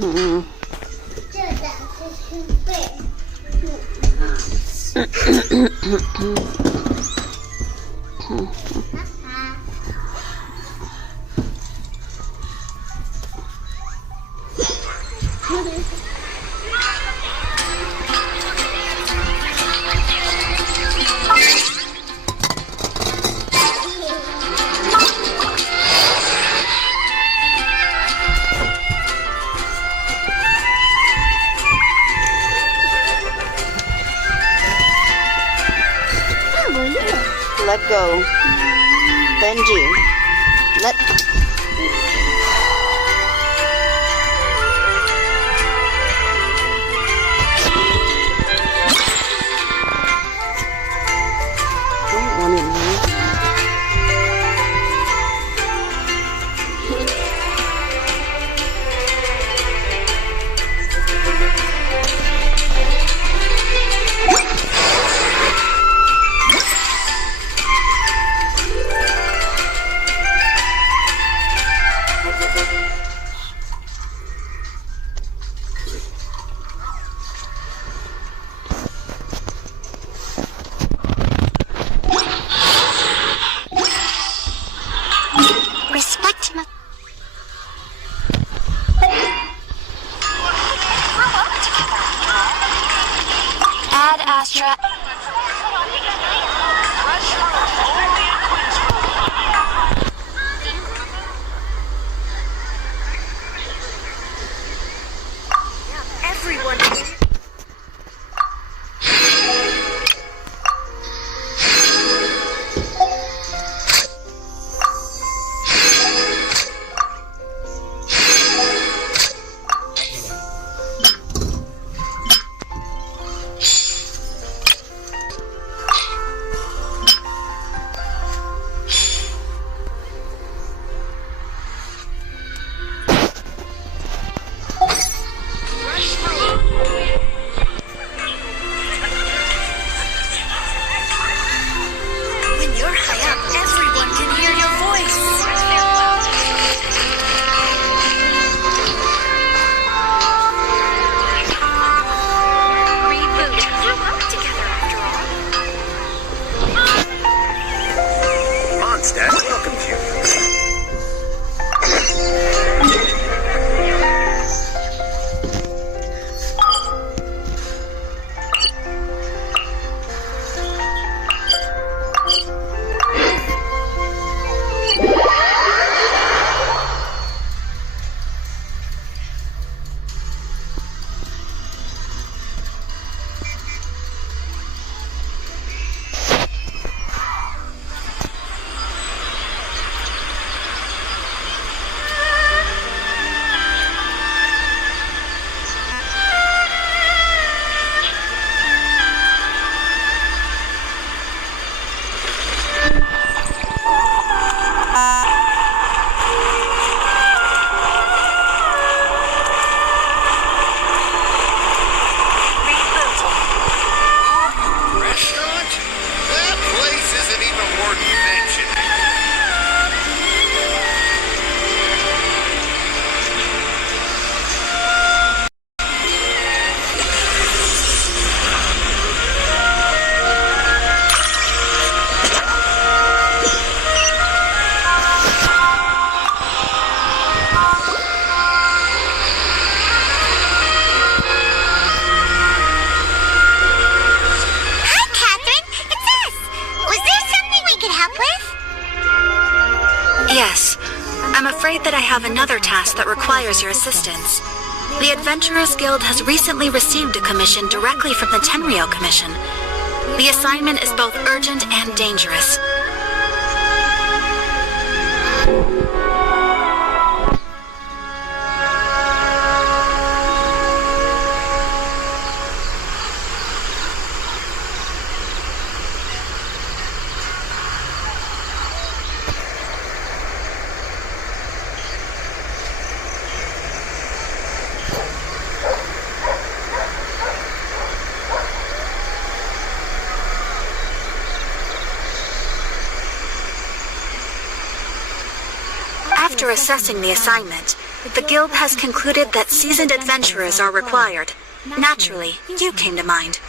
嗯。Let go. Benji. Let... Don't want it, man. Respect my... Ad Astra... Everyone... Yes. I'm afraid that I have another task that requires your assistance. The Adventurers Guild has recently received a commission directly from the Tenryou Commission. The assignment is both urgent and dangerous. After assessing the assignment, The guild has concluded that seasoned adventurers are required. Naturally, you came to mind.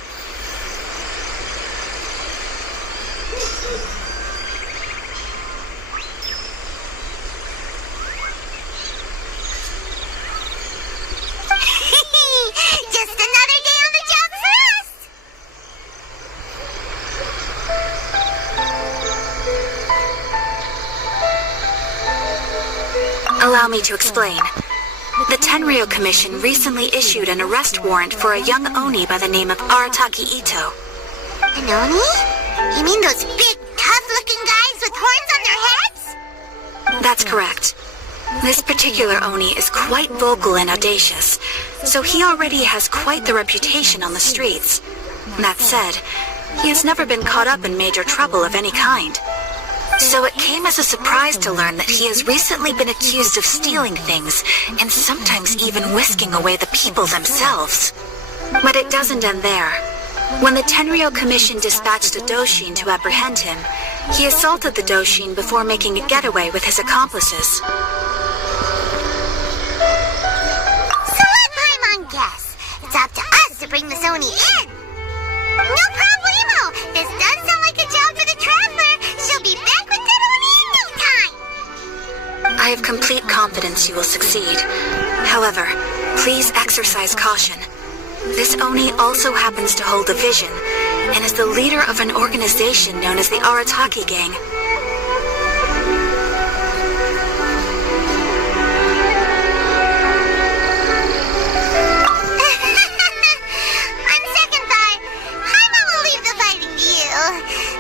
Just another day on the job for us! Allow me to explain. The Tenryo Commission recently issued an arrest warrant for a young Oni by the name of Arataki Itto. An Oni? You mean those big, tough-looking guys with horns on their heads? That's correct. This particular Oni is quite vocal and audacious, so he already has quite the reputation on the streets. That said, he has never been caught up in major trouble of any kind. So it came as a surprise to learn that he has recently been accused of stealing things, and sometimes even whisking away the people themselves. But it doesn't end there. When the Tenryo Commission dispatched a Doshin to apprehend him, he assaulted the Doshin before making a getaway with his accomplices. So let Paimon guess. It's up to us to bring this Oni in. No problemo! This does sound like a job for the Traveler. She'll be back with that Oni in no time. I have complete confidence you will succeed. However, please exercise caution. This Oni also happens to hold a vision, and is the leader of an organization known as the Arataki Gang. On second thought, Paimon will leave the fighting to you.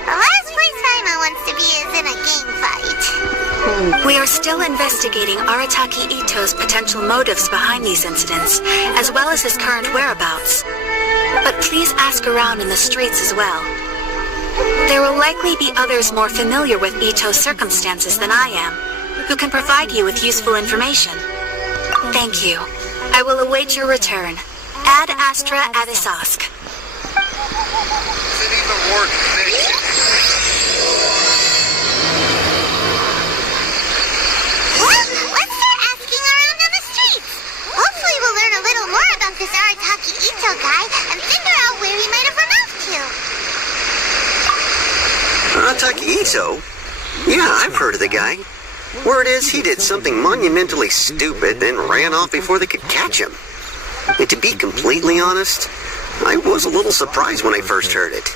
The last place Paimon wants to be is in a gang fight. We are still investigating Arataki Itto's potential motives behind these incidents, as well as his current whereabouts. But please ask around in the streets as well. There will likely be others more familiar with Itto's circumstances than I am, who can provide you with useful information. Thank you. I will await your return. Ad Astra Adisask. Isn't even working. Let's start asking around on the streets. Hopefully we'll learn a little more about this Arataki Itto guy and figure out where he might have run off to. Arataki Itto? Yeah, I've heard of the guy. Word is he did something monumentally stupid and ran off before they could catch him. And to be completely honest, I was a little surprised when I first heard it.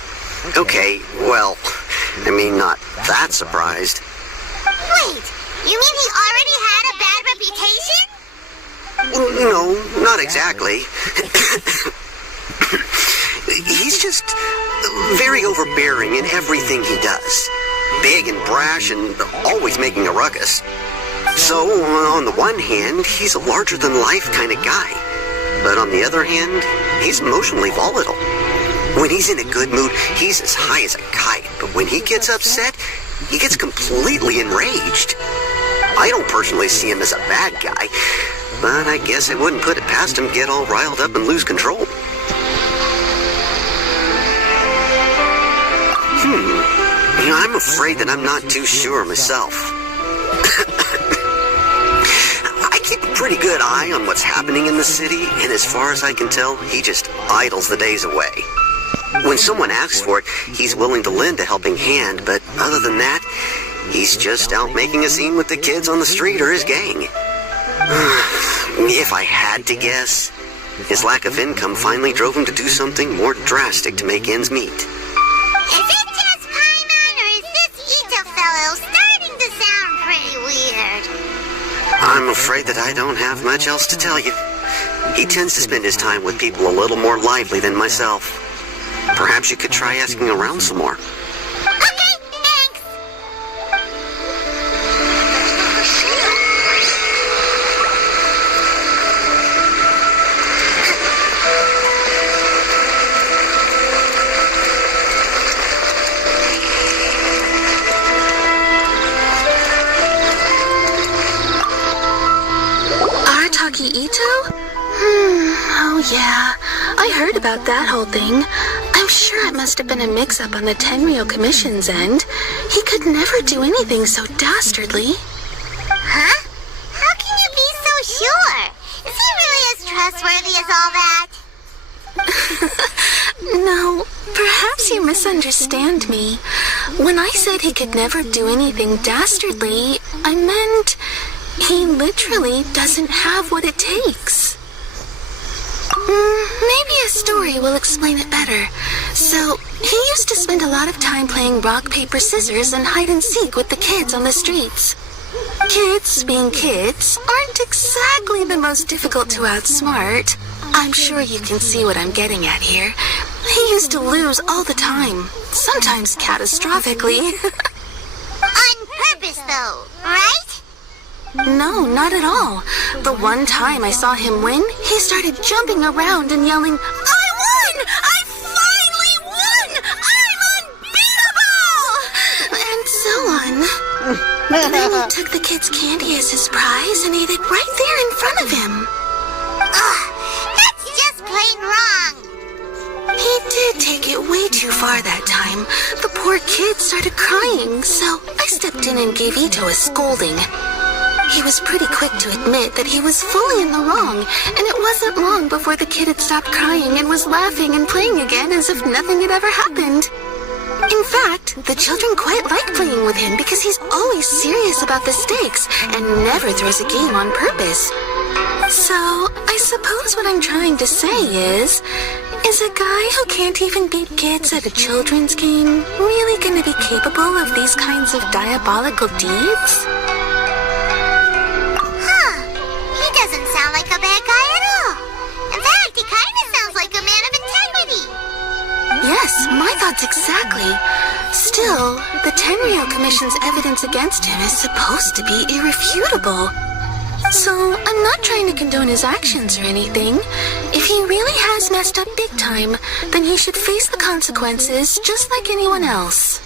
Okay, well, I mean, not that surprised. Wait, you mean he already had a bad reputation? No, not exactly. He's just very overbearing in everything he does. Big and brash and always making a ruckus. So, on the one hand, he's a larger-than-life kind of guy. But on the other hand, he's emotionally volatile. When he's in a good mood, he's as high as a kite. But when he gets upset, he gets completely enraged. I don't personally see him as a bad guy, but I guess I wouldn't put it past him to get all riled up and lose control. I'm afraid that I'm not too sure myself. I keep a pretty good eye on what's happening in the city, and as far as I can tell, he just idles the days away. When someone asks for it, he's willing to lend a helping hand, but other than that, he's just out making a scene with the kids on the street or his gang. If I had to guess, his lack of income finally drove him to do something more drastic to make ends meet. Is it just Paimon, or is this Itto fellow starting to sound pretty weird? I'm afraid that I don't have much else to tell you. He tends to spend his time with people a little more lively than myself. Perhaps you could try asking around some more. Okay, thanks. Arataki Itto? Oh yeah, I heard about that whole thing. I'm sure it must have been a mix-up on the Tenryo Commission's end. He could never do anything so dastardly. Huh? How can you be so trustworthy as all that? No, perhaps you misunderstand me. When I said he could never do anything dastardly, I meant he literally doesn't have what it takes. Maybe a story will explain it better. So, he used to spend a lot of time playing rock, paper, scissors and hide and seek with the kids on the streets. Kids, being kids, aren't exactly the most difficult to outsmart. I'm sure you can see what I'm getting at here. He used to lose all the time, sometimes catastrophically. On purpose, though, right? No, not at all. The one time I saw him win, he started jumping around and yelling, "I won! I finally won! I'm unbeatable!" And so on. Then he took the kid's candy as his prize and ate it right there in front of him. Ugh, that's just plain wrong. He did take it way too far that time. The poor kid started crying, so I stepped in and gave Itto a scolding. He was pretty quick to admit that he was fully in the wrong, and it wasn't long before the kid had stopped crying and was laughing and playing again as if nothing had ever happened. In fact, the children quite like playing with him because he's always serious about the stakes and never throws a game on purpose. So, I suppose what I'm trying to say is a guy who can't even beat kids at a children's game really gonna be capable of these kinds of diabolical deeds? Huh. He doesn't sound like a bad guy at all. In fact, he kind of sounds like a man of integrity. Yes, my thoughts exactly. Still, the Tenryou Commission's evidence against him is supposed to be irrefutable. So, I'm not trying to condone his actions or anything. If he really has messed up big time, then he should face the consequences just like anyone else.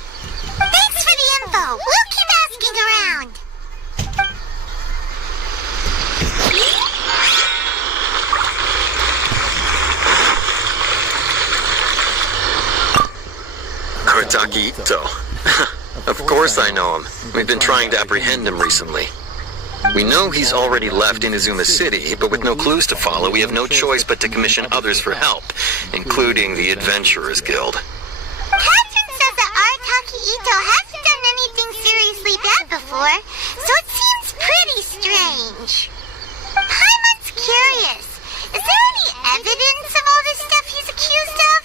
Thanks for the info. We'll keep asking around. Arataki Itto. Of course I know him. We've been trying to apprehend him recently. We know he's already left Inazuma City, but with no clues to follow, we have no choice but to commission others for help, including the Adventurers Guild. Captain says that Arataki Itto hasn't done anything seriously bad before, so it seems pretty strange. Paimon's curious. Is there any evidence of all this stuff he's accused of?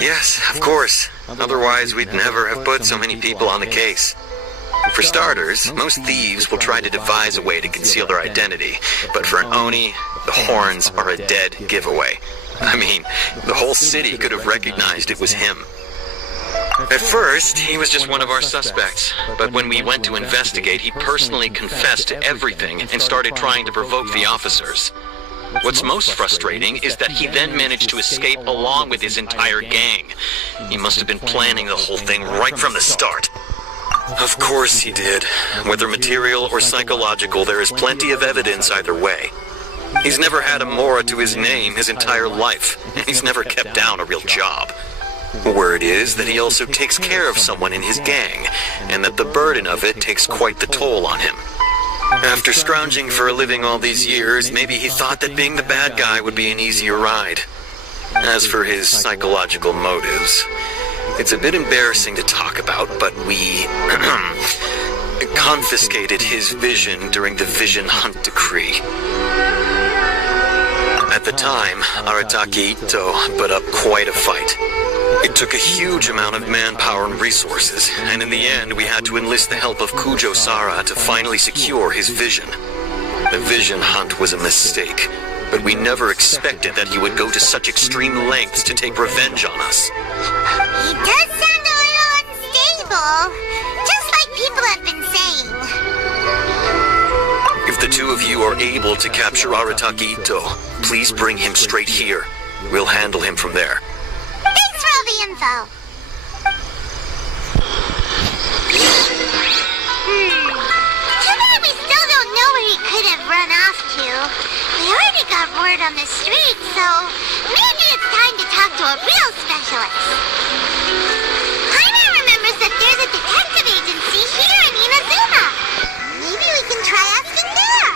Yes, of course. Otherwise, we'd never have put so many people on the case. For starters, most thieves will try to devise a way to conceal their identity, but for an Oni, the horns are a dead giveaway. I mean, the whole city could have recognized it was him. At first, he was just one of our suspects, but when we went to investigate, he personally confessed to everything and started trying to provoke the officers. What's most frustrating is that he then managed to escape along with his entire gang. He must have been planning the whole thing right from the start. Of course he did. Whether material or psychological, there is plenty of evidence either way. He's never had a Mora to his name his entire life, and he's never kept down a real job. Word is that he also takes care of someone in his gang, and that the burden of it takes quite the toll on him. After scrounging for a living all these years, maybe he thought that being the bad guy would be an easier ride. As for his psychological motives, it's a bit embarrassing to talk about, but we confiscated his vision during the Vision Hunt Decree. At the time, Arataki Itto put up quite a fight. It took a huge amount of manpower and resources, and in the end we had to enlist the help of Kujo-Sara to finally secure his vision. The Vision Hunt was a mistake, but we never expected that he would go to such extreme lengths to take revenge on us. He does sound a little unstable, just like people have been saying. If the two of you are able to capture Arataki Itto, please bring him straight here. We'll handle him from there. Thanks for all the info. Too bad we still don't know where he could have run off to. We already got word on the street, so maybe it's time to talk to a real specialist. Paimon remembers that there's a detective agency here in Inazuma. Maybe we can try asking there.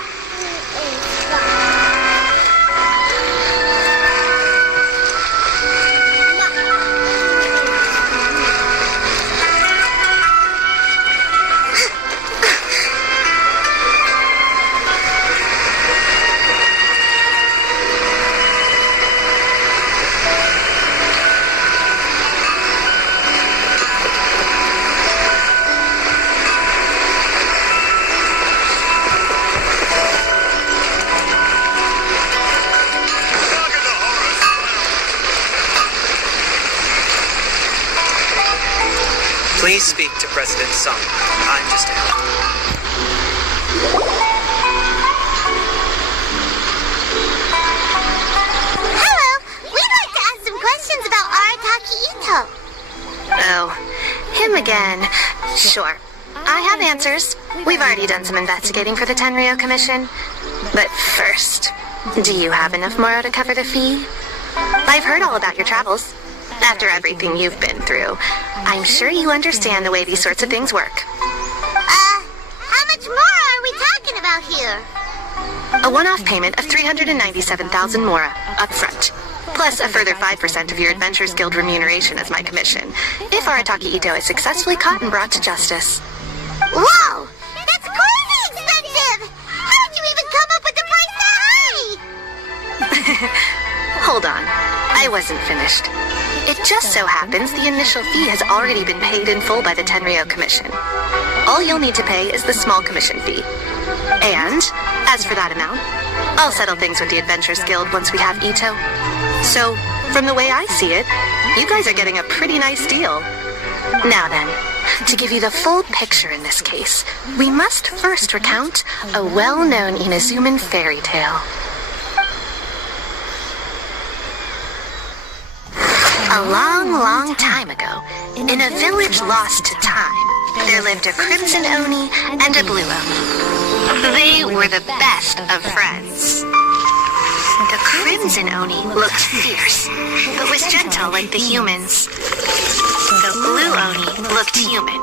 Please speak to President Sung. I'm just a helper. Hello, we'd like to ask some questions about Arataki Itto. Oh, him again. Sure. I have answers. We've already done some investigating for the Tenryou Commission. But first, do you have enough Moro to cover the fee? I've heard all about your travels. After everything you've been through, I'm sure you understand the way these sorts of things work. How much more are we talking about here? A one-off payment of 397,000 Mora up front, plus a further 5% of your Adventurers Guild remuneration as my commission, if Arataki Itto is successfully caught and brought to justice. Whoa! That's crazy expensive! How did you even come up with the price that high? Hold on. I wasn't finished. It just so happens the initial fee has already been paid in full by the Tenryou Commission. All you'll need to pay is the small commission fee. And, as for that amount, I'll settle things with the Adventurers Guild once we have Itto. So, from the way I see it, you guys are getting a pretty nice deal. Now then, to give you the full picture in this case, we must first recount a well-known Inazuman fairy tale. A long, long time ago, in a village lost to time, there lived a Crimson Oni and a Blue Oni. They were the best of friends. The Crimson Oni looked fierce, but was gentle like the humans. The Blue Oni looked human,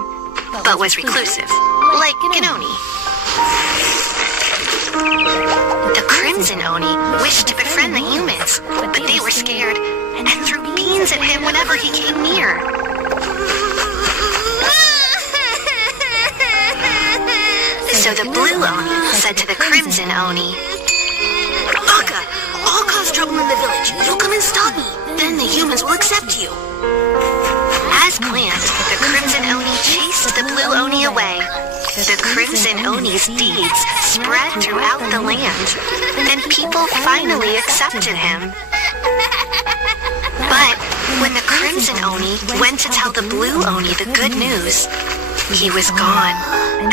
but was reclusive, like an Oni. The Crimson Oni wished to befriend the humans, but they were scared and threw beans at him whenever he came near. So the Blue Oni said to the Crimson Oni, "Baka, I'll cause trouble in the village. You'll come and stop me. Then the humans will accept you." As planned, the Crimson Oni chased the Blue Oni away. The Crimson Oni's deeds spread throughout the land, and people finally accepted him. But when the Crimson Oni went to tell the Blue Oni the good news, he was gone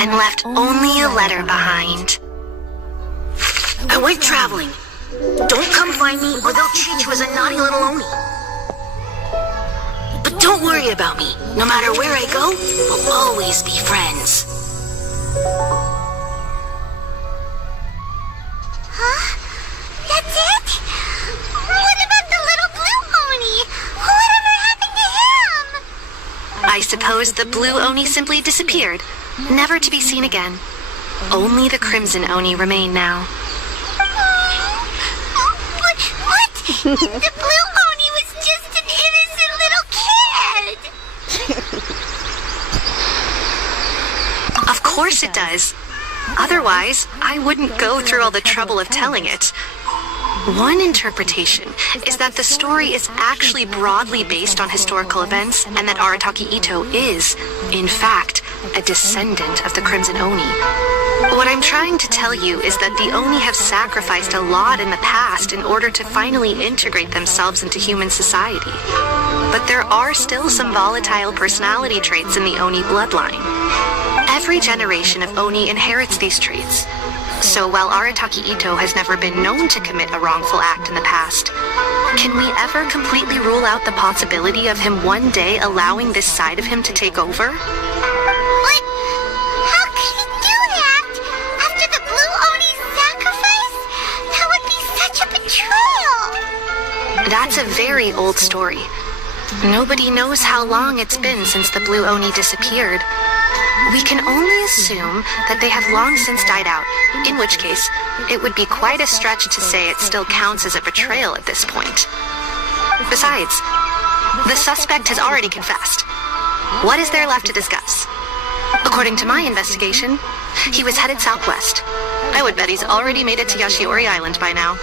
and left only a letter behind. "I went traveling. Don't come find me or they'll treat you as a naughty little Oni. But don't worry about me. No matter where I go, we'll always be friends." Huh? That's it? What about the little Blue Oni? Whatever happened to him? I suppose the Blue Oni simply disappeared, never to be seen again. Only the Crimson Oni remain now. What? The Blue Oni was just an innocent little kid! Of course it does. Otherwise, I wouldn't go through all the trouble of telling it. One interpretation is that the story is actually broadly based on historical events and that Arataki Itto is, in fact, a descendant of the Crimson Oni. What I'm trying to tell you is that the Oni have sacrificed a lot in the past in order to finally integrate themselves into human society. But there are still some volatile personality traits in the Oni bloodline. Every generation of Oni inherits these traits. So while Arataki Itto has never been known to commit a wrongful act in the past, can we ever completely rule out the possibility of him one day allowing this side of him to take over? But how can he do that? After the Blue Oni's sacrifice? That would be such a betrayal! That's a very old story. Nobody knows how long it's been since the Blue Oni disappeared. We can only assume that they have long since died out, in which case, it would be quite a stretch to say it still counts as a betrayal at this point. Besides, the suspect has already confessed. What is there left to discuss? According to my investigation, he was headed southwest. I would bet he's already made it to Yashiori Island by now.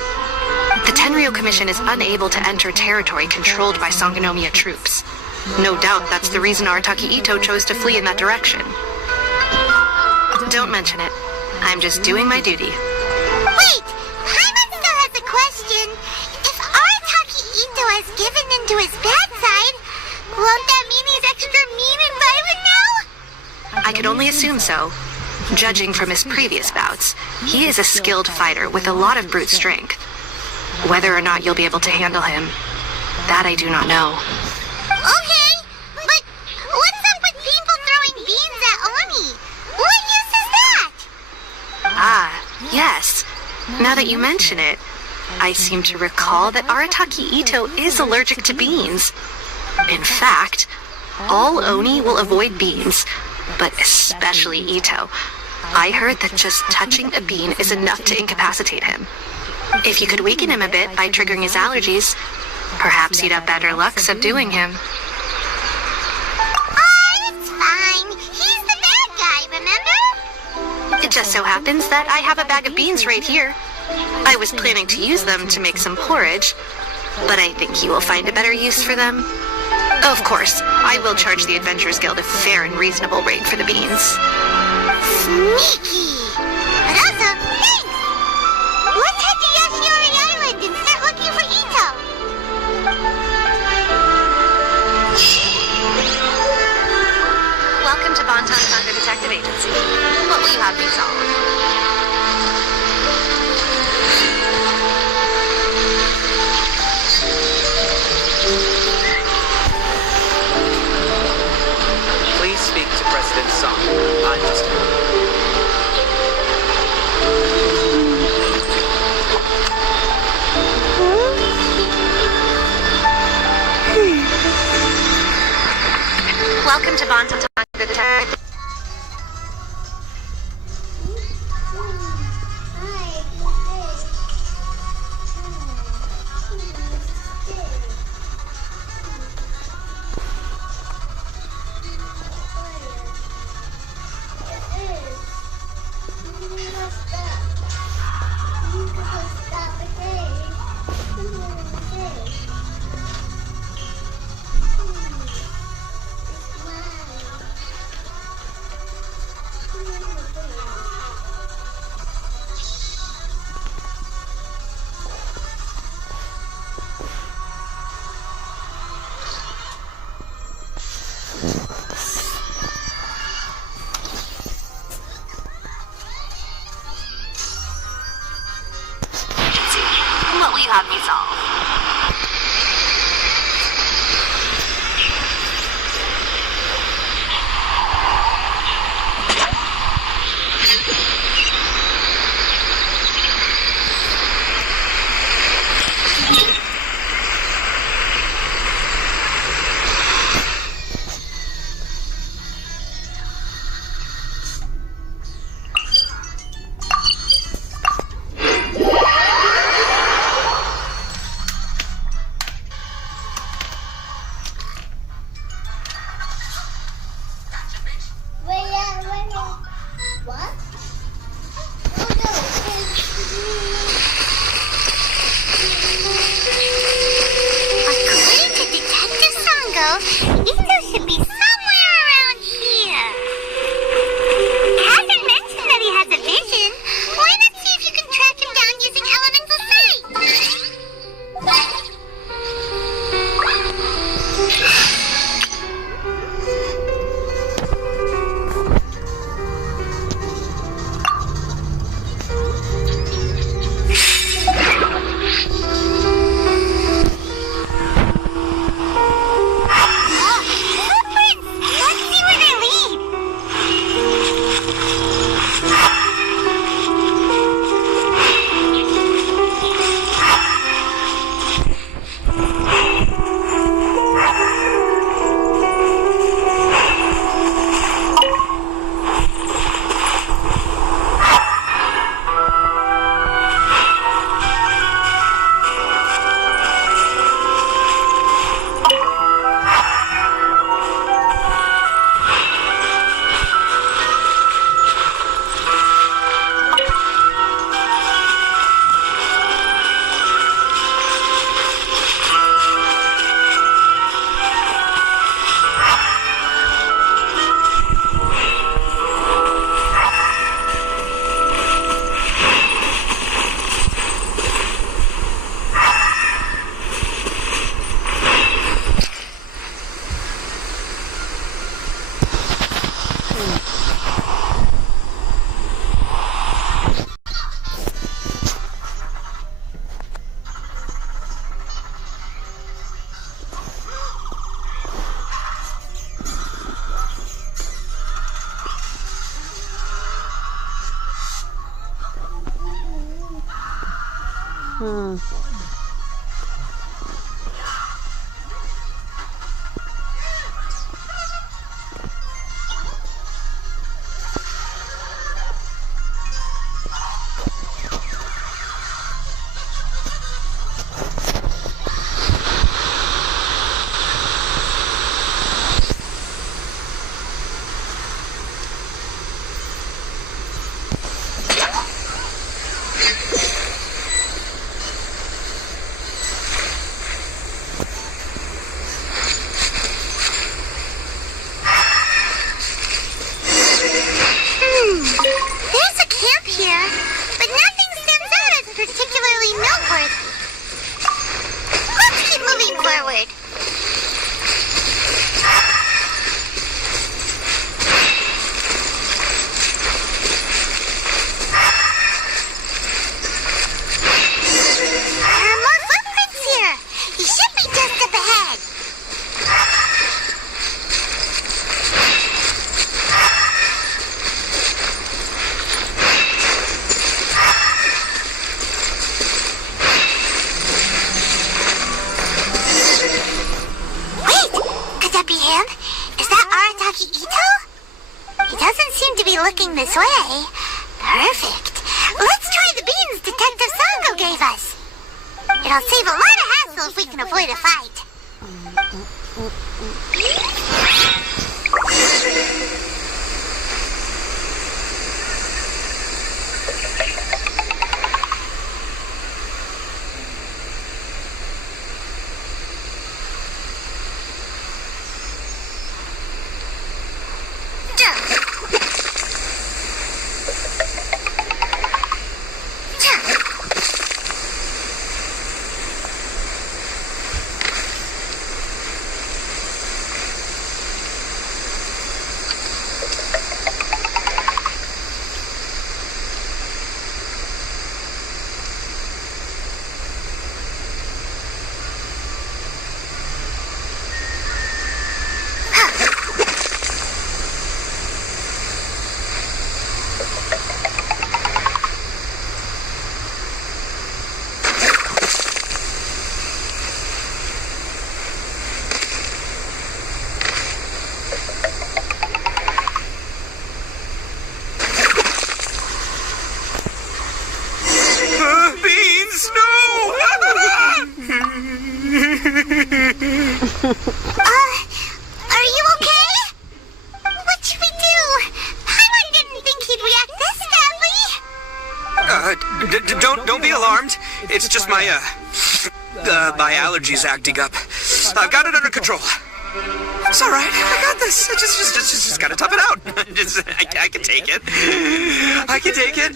The Tenryou Commission is unable to enter territory controlled by Sangonomiya troops. No doubt that's the reason Arataki Itto chose to flee in that direction. Don't mention it. I'm just doing my duty. Wait! Paimon still has a question. If Arataki Itto has given in to his bad side, won't that mean he's extra mean and violent now? I could only assume so. Judging from his previous bouts, he is a skilled fighter with a lot of brute strength. Whether or not you'll be able to handle him, that I do not know. Okay, but what's up with people throwing beans at Oni? What use is that? Ah, yes. Now that you mention it, I seem to recall that Arataki Itto is allergic to beans. In fact, all Oni will avoid beans, but especially Itto. I heard that just touching a bean is enough to incapacitate him. If you could weaken him a bit by triggering his allergies, perhaps you'd have better luck subduing him. Oh, it's fine. He's the bad guy, remember? It just so happens that I have a bag of beans right here. I was planning to use them to make some porridge, but I think you will find a better use for them. Of course, I will charge the Adventurers Guild a fair and reasonable rate for the beans. Sneaky! But also, thanks! Let's head to Yashiori Island and start looking for Itto! Welcome to Bonton Thunder Detective Agency. What will you have me solve? Please speak to President Song. I'm just Welcome to Bonton Thunder Detective. What will you have me solve? There's a camp here, but nothing stands out as particularly noteworthy. Let's keep moving forward. There are more footprints here. He should be just up ahead. Wait! Could that be him? Is that Arataki Itto? He doesn't seem to be looking this way. Perfect. Let's try the beans Detective Sango gave us. It'll save a lot of hassle if we can avoid a fight. Are you okay? What should we do? Paimon didn't think he'd react this badly. Don't be alarmed. It's just my allergies acting up. I've got it under control. It's all right. I got this. I just gotta tough it out. I can take it. I can take it.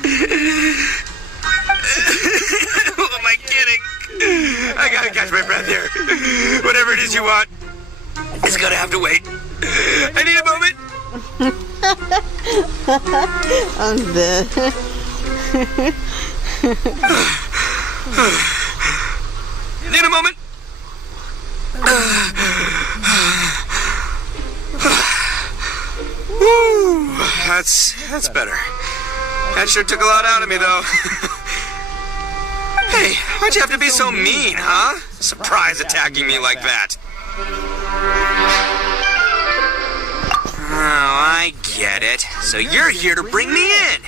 Who am I kidding? I gotta catch my breath here. Whatever it is you want, it's gonna have to wait. I need a moment. I'm dead. Need a moment. Woo, that's better. That sure took a lot out of me, though. Hey, why'd you have to be so mean, huh? Surprise attacking me like that. Oh, I get it. So you're here to bring me in.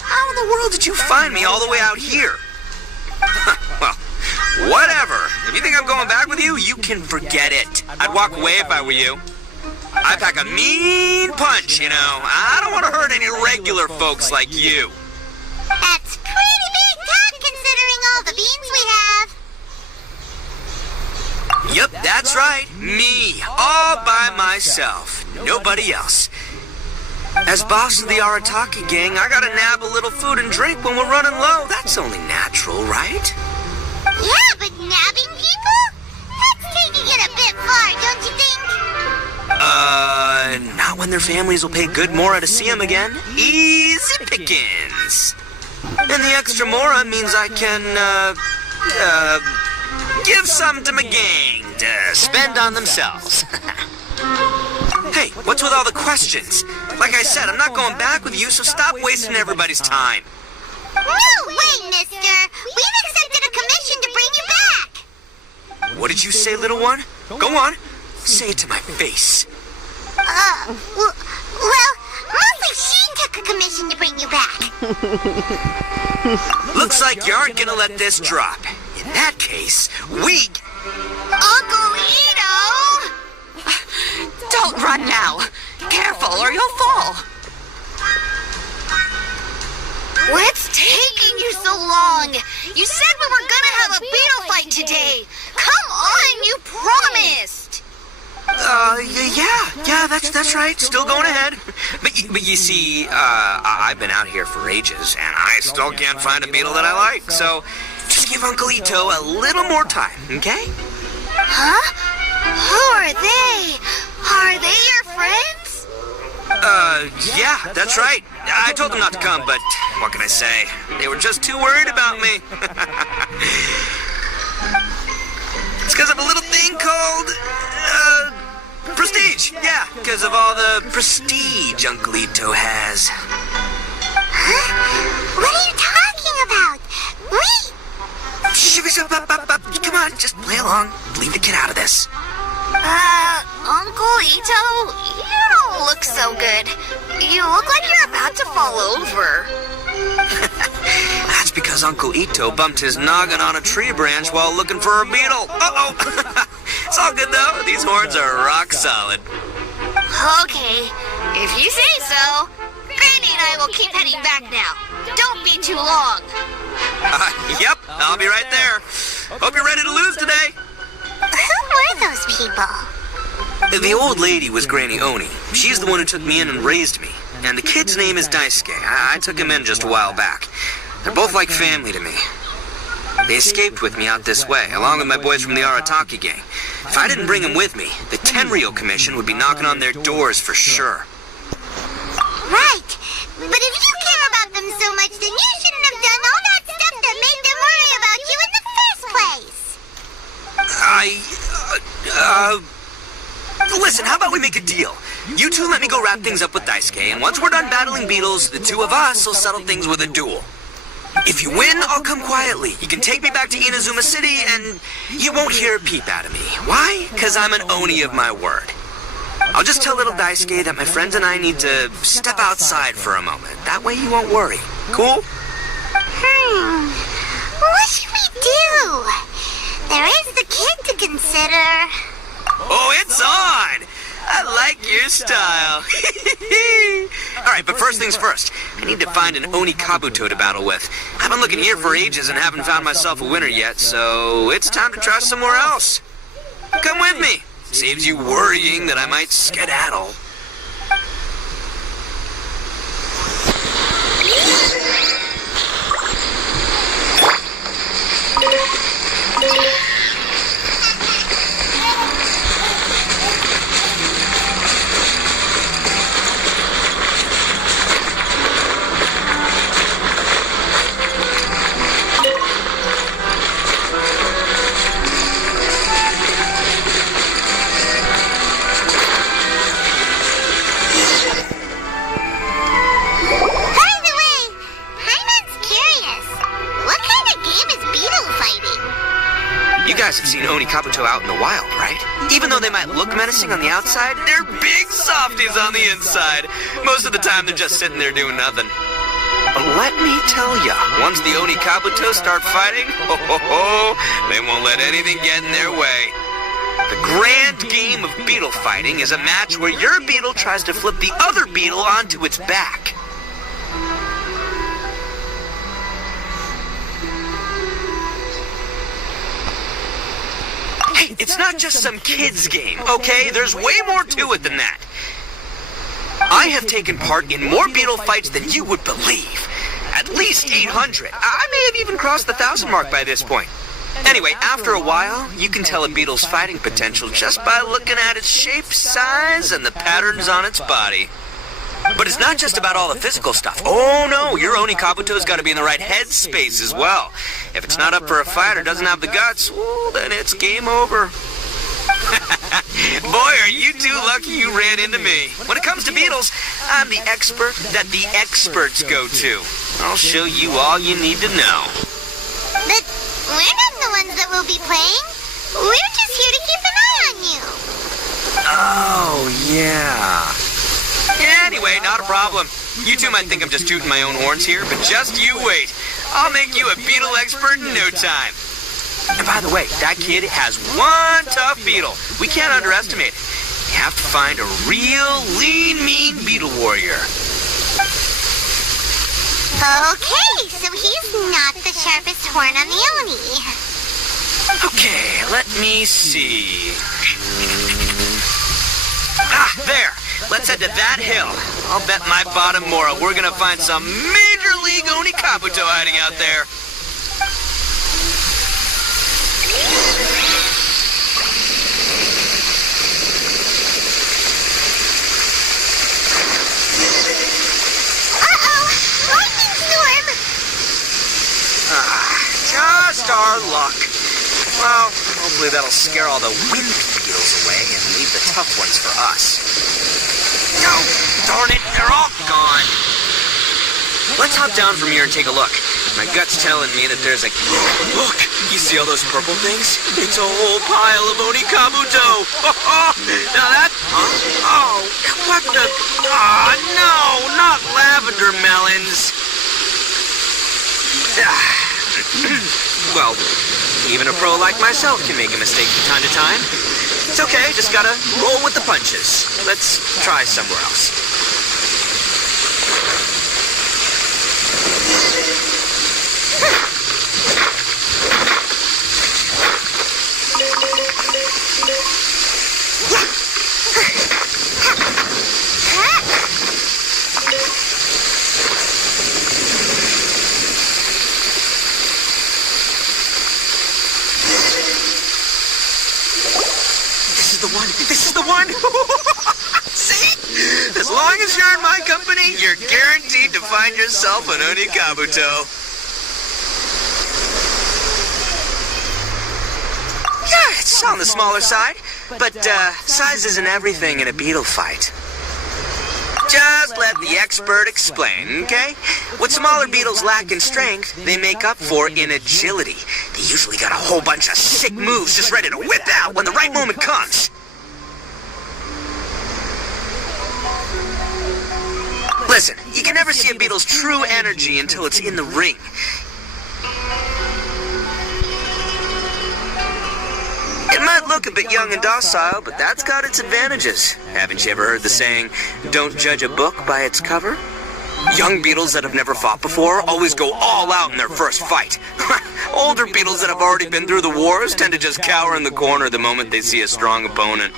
How in the world did you find me all the way out here? Well, whatever. If you think I'm going back with you, you can forget it. I'd walk away if I were you. I pack a mean punch, you know. I don't want to hurt any regular folks like you. That's pretty big talk considering all the beans we have. Yep, that's right. Me, all by myself. Nobody else. As boss of the Arataki gang, I gotta nab a little food and drink when we're running low. That's only natural, right? Yeah, but nabbing people? That's taking it a bit far, don't you think? Not when their families will pay good mora to see them again. Easy pickings. And the extra mora means I can, give some to my gang to spend on themselves. Hey, what's with all the questions? Like I said, I'm not going back with you, so stop wasting everybody's time. No way, mister! We've accepted a commission did you say, little one? Go on. Say it to my face. Well, mostly she took a commission to bring you back. Looks like you aren't gonna let this drop. In that case, we... Uncle Itto! Don't run now. Careful or you'll fall. What's taking you so long? You said we were gonna have a beetle fight today. Come on, you promised. Yeah, that's right. Still going ahead. But you see, I've been out here for ages, and I still can't find a beetle that I like. So just give Uncle Itto a little more time, okay? Huh? Who are they? Are they your friends? Yeah, that's right. I told them not to come, but what can I say? They were just too worried about me. It's because of a little thing called, prestige. Yeah, because of all the prestige Uncle Itto has. Huh? What are you talking about? Come on, just play along. Leave the kid out of this. Uncle Itto, you don't look so good. You look like you're about to fall over. That's because Uncle Itto bumped his noggin on a tree branch while looking for a beetle. Uh-oh. It's all good, though. These horns are rock solid. Okay, if you say so. Granny and I will keep heading back now. Don't be too long. Yep, I'll be right there. Hope you're ready to lose today. Who were those people? The old lady was Granny Oni. She's the one who took me in and raised me. And the kid's name is Daisuke. I took him in just a while back. They're both like family to me. They escaped with me out this way, along with my boys from the Arataki gang. If I didn't bring them with me, the Tenryou Commission would be knocking on their doors for sure. Right. But if you care about them so much, then you shouldn't have done all that stuff that made them worry about you in the first place. Listen, how about we make a deal? You two let me go wrap things up with Daisuke, and once we're done battling beetles, the two of us will settle things with a duel. If you win, I'll come quietly. You can take me back to Inazuma City, and you won't hear a peep out of me. Why? Because I'm an Oni of my word. I'll just tell little Daisuke that my friends and I need to step outside for a moment. That way you won't worry. Cool? What should we do? There is the kid to consider. Oh, it's on! I like your style. Alright, but first things first. I need to find an Oni Kabuto to battle with. I've been looking here for ages and haven't found myself a winner yet, so it's time to try somewhere else. Come with me. Saves you worrying that I might skedaddle. You guys have seen Oni Kabuto out in the wild, right? Even though they might look menacing on the outside, they're big softies on the inside. Most of the time, they're just sitting there doing nothing. But let me tell ya, once the Oni Kabuto start fighting, they won't let anything get in their way. The grand game of beetle fighting is a match where your beetle tries to flip the other beetle onto its back. Hey, it's not just some kid's game, okay? There's way more to it than that. I have taken part in more beetle fights than you would believe. At least 800. I may have even crossed the 1,000 mark by this point. Anyway, after a while, you can tell a beetle's fighting potential just by looking at its shape, size, and the patterns on its body. But it's not just about all the physical stuff. Oh no, your Oni Kabuto's got to be in the right headspace as well. If it's not up for a fight or doesn't have the guts, well, then it's game over. Boy, are you two lucky you ran into me. When it comes to beetles, I'm the expert that the experts go to. I'll show you all you need to know. But we're not the ones that will be playing. We're just here to keep an eye on you. Oh, yeah. Anyway, not a problem. You two might think I'm just tooting my own horns here, but just you wait. I'll make you a beetle expert in no time. And by the way, that kid has one tough beetle. We can't underestimate it. You have to find a real lean, mean beetle warrior. Okay, so he's not the sharpest horn on the Oni. Okay, let me see. Ah, there. Let's head to that hill. I'll bet my bottom moral we're gonna find some Major League Oni Kabuto hiding out there. Just our luck. Well, hopefully that'll scare all the wind beetles away and leave the tough ones for us. No, darn it, they're all gone. Let's hop down from here and take a look. My gut's telling me that there's a... Look, you see all those purple things? It's a whole pile of Oni Kabuto. Now that... Oh, what the... Oh, no, not lavender melons. Well, even a pro like myself can make a mistake from time to time. It's okay, just gotta roll with the punches. Let's try somewhere else. This is the one! See? As long as you're in my company, you're guaranteed to find yourself an Oni Kabuto. Yeah, it's on the smaller side, but size isn't everything in a beetle fight. Just let the expert explain, okay? What smaller beetles lack in strength, they make up for in agility. They usually got a whole bunch of sick moves just ready to whip out when the right moment comes. Listen, you can never see a beetle's true energy until it's in the ring. It might look a bit young and docile, but that's got its advantages. Haven't you ever heard the saying, don't judge a book by its cover? Young beetles that have never fought before always go all out in their first fight. Older beetles that have already been through the wars tend to just cower in the corner the moment they see a strong opponent.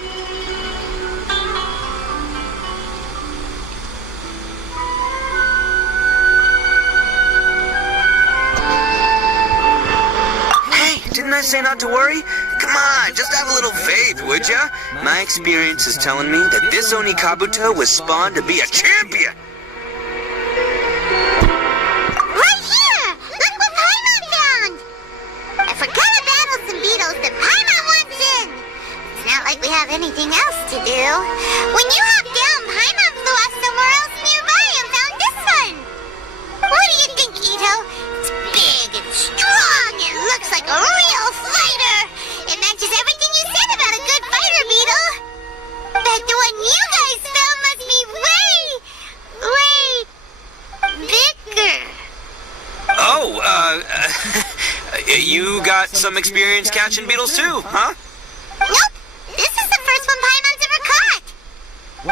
Didn't I say not to worry? Come on, just have a little faith, would ya? My experience is telling me that this Oni Kabuto was spawned to be a champion. Right here! Look what Paimon found! If we're gonna battle some beetles, then Paimon wants in! It's not like we have anything else to do. When you hopped down, Paimon flew off somewhere else nearby and found this one! What do you think, Itto? It's big and strong and looks like a real fighter! It matches everything you said about a good fighter, Beetle! Bet the one you guys found must be way bigger. Oh, you got some experience catching beetles too, huh? Nope! This is the first one Paimon's ever caught!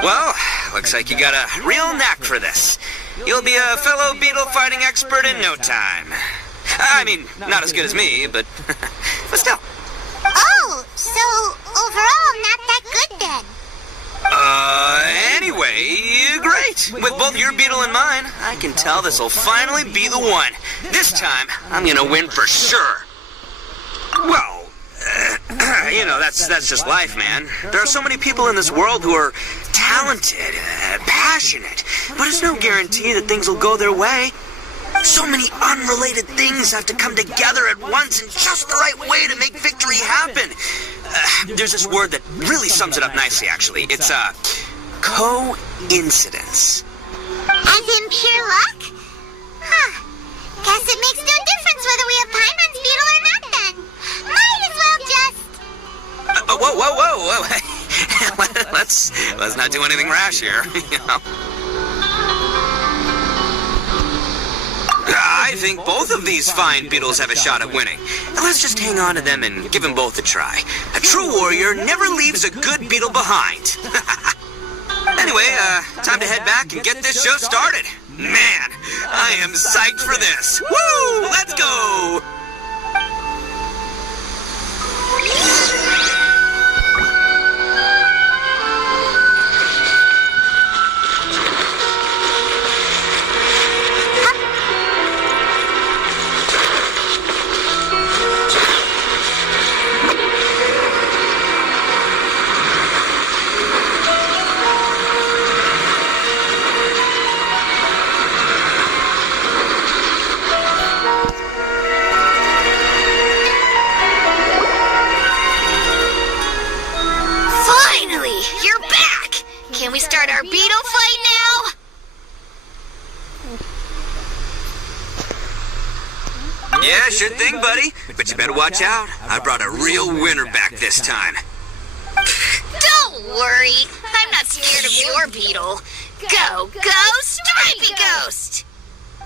Well, looks like you got a real knack for this. You'll be a fellow beetle fighting expert in no time. I mean, not as good as me, but still. Oh, so overall not that good then. Anyway, great. With both your beetle and mine, I can tell this'll finally be the one. This time, I'm gonna win for sure. Well, you know, that's just life, man. There are so many people in this world who are talented, passionate, but it's no guarantee that things will go their way. So many unrelated things have to come together at once in just the right way to make victory happen. There's this word that really sums it up nicely, actually. It's, coincidence. As in pure luck? Huh. Guess it makes no difference whether we have Paimon's beetle or not then. Might as well just let's not do anything rash here. You know? I think both of these fine beetles have a shot at winning. Let's just hang on to them and give them both a try. A true warrior never leaves a good beetle behind. Anyway, time to head back and get this show started. Man, I am psyched for this. Woo! Let's go! Can we start our beetle fight now? Yeah, sure thing, buddy. But you better watch out. I brought a real winner back this time. Don't worry. I'm not scared of your beetle. Go, Stripey Ghost!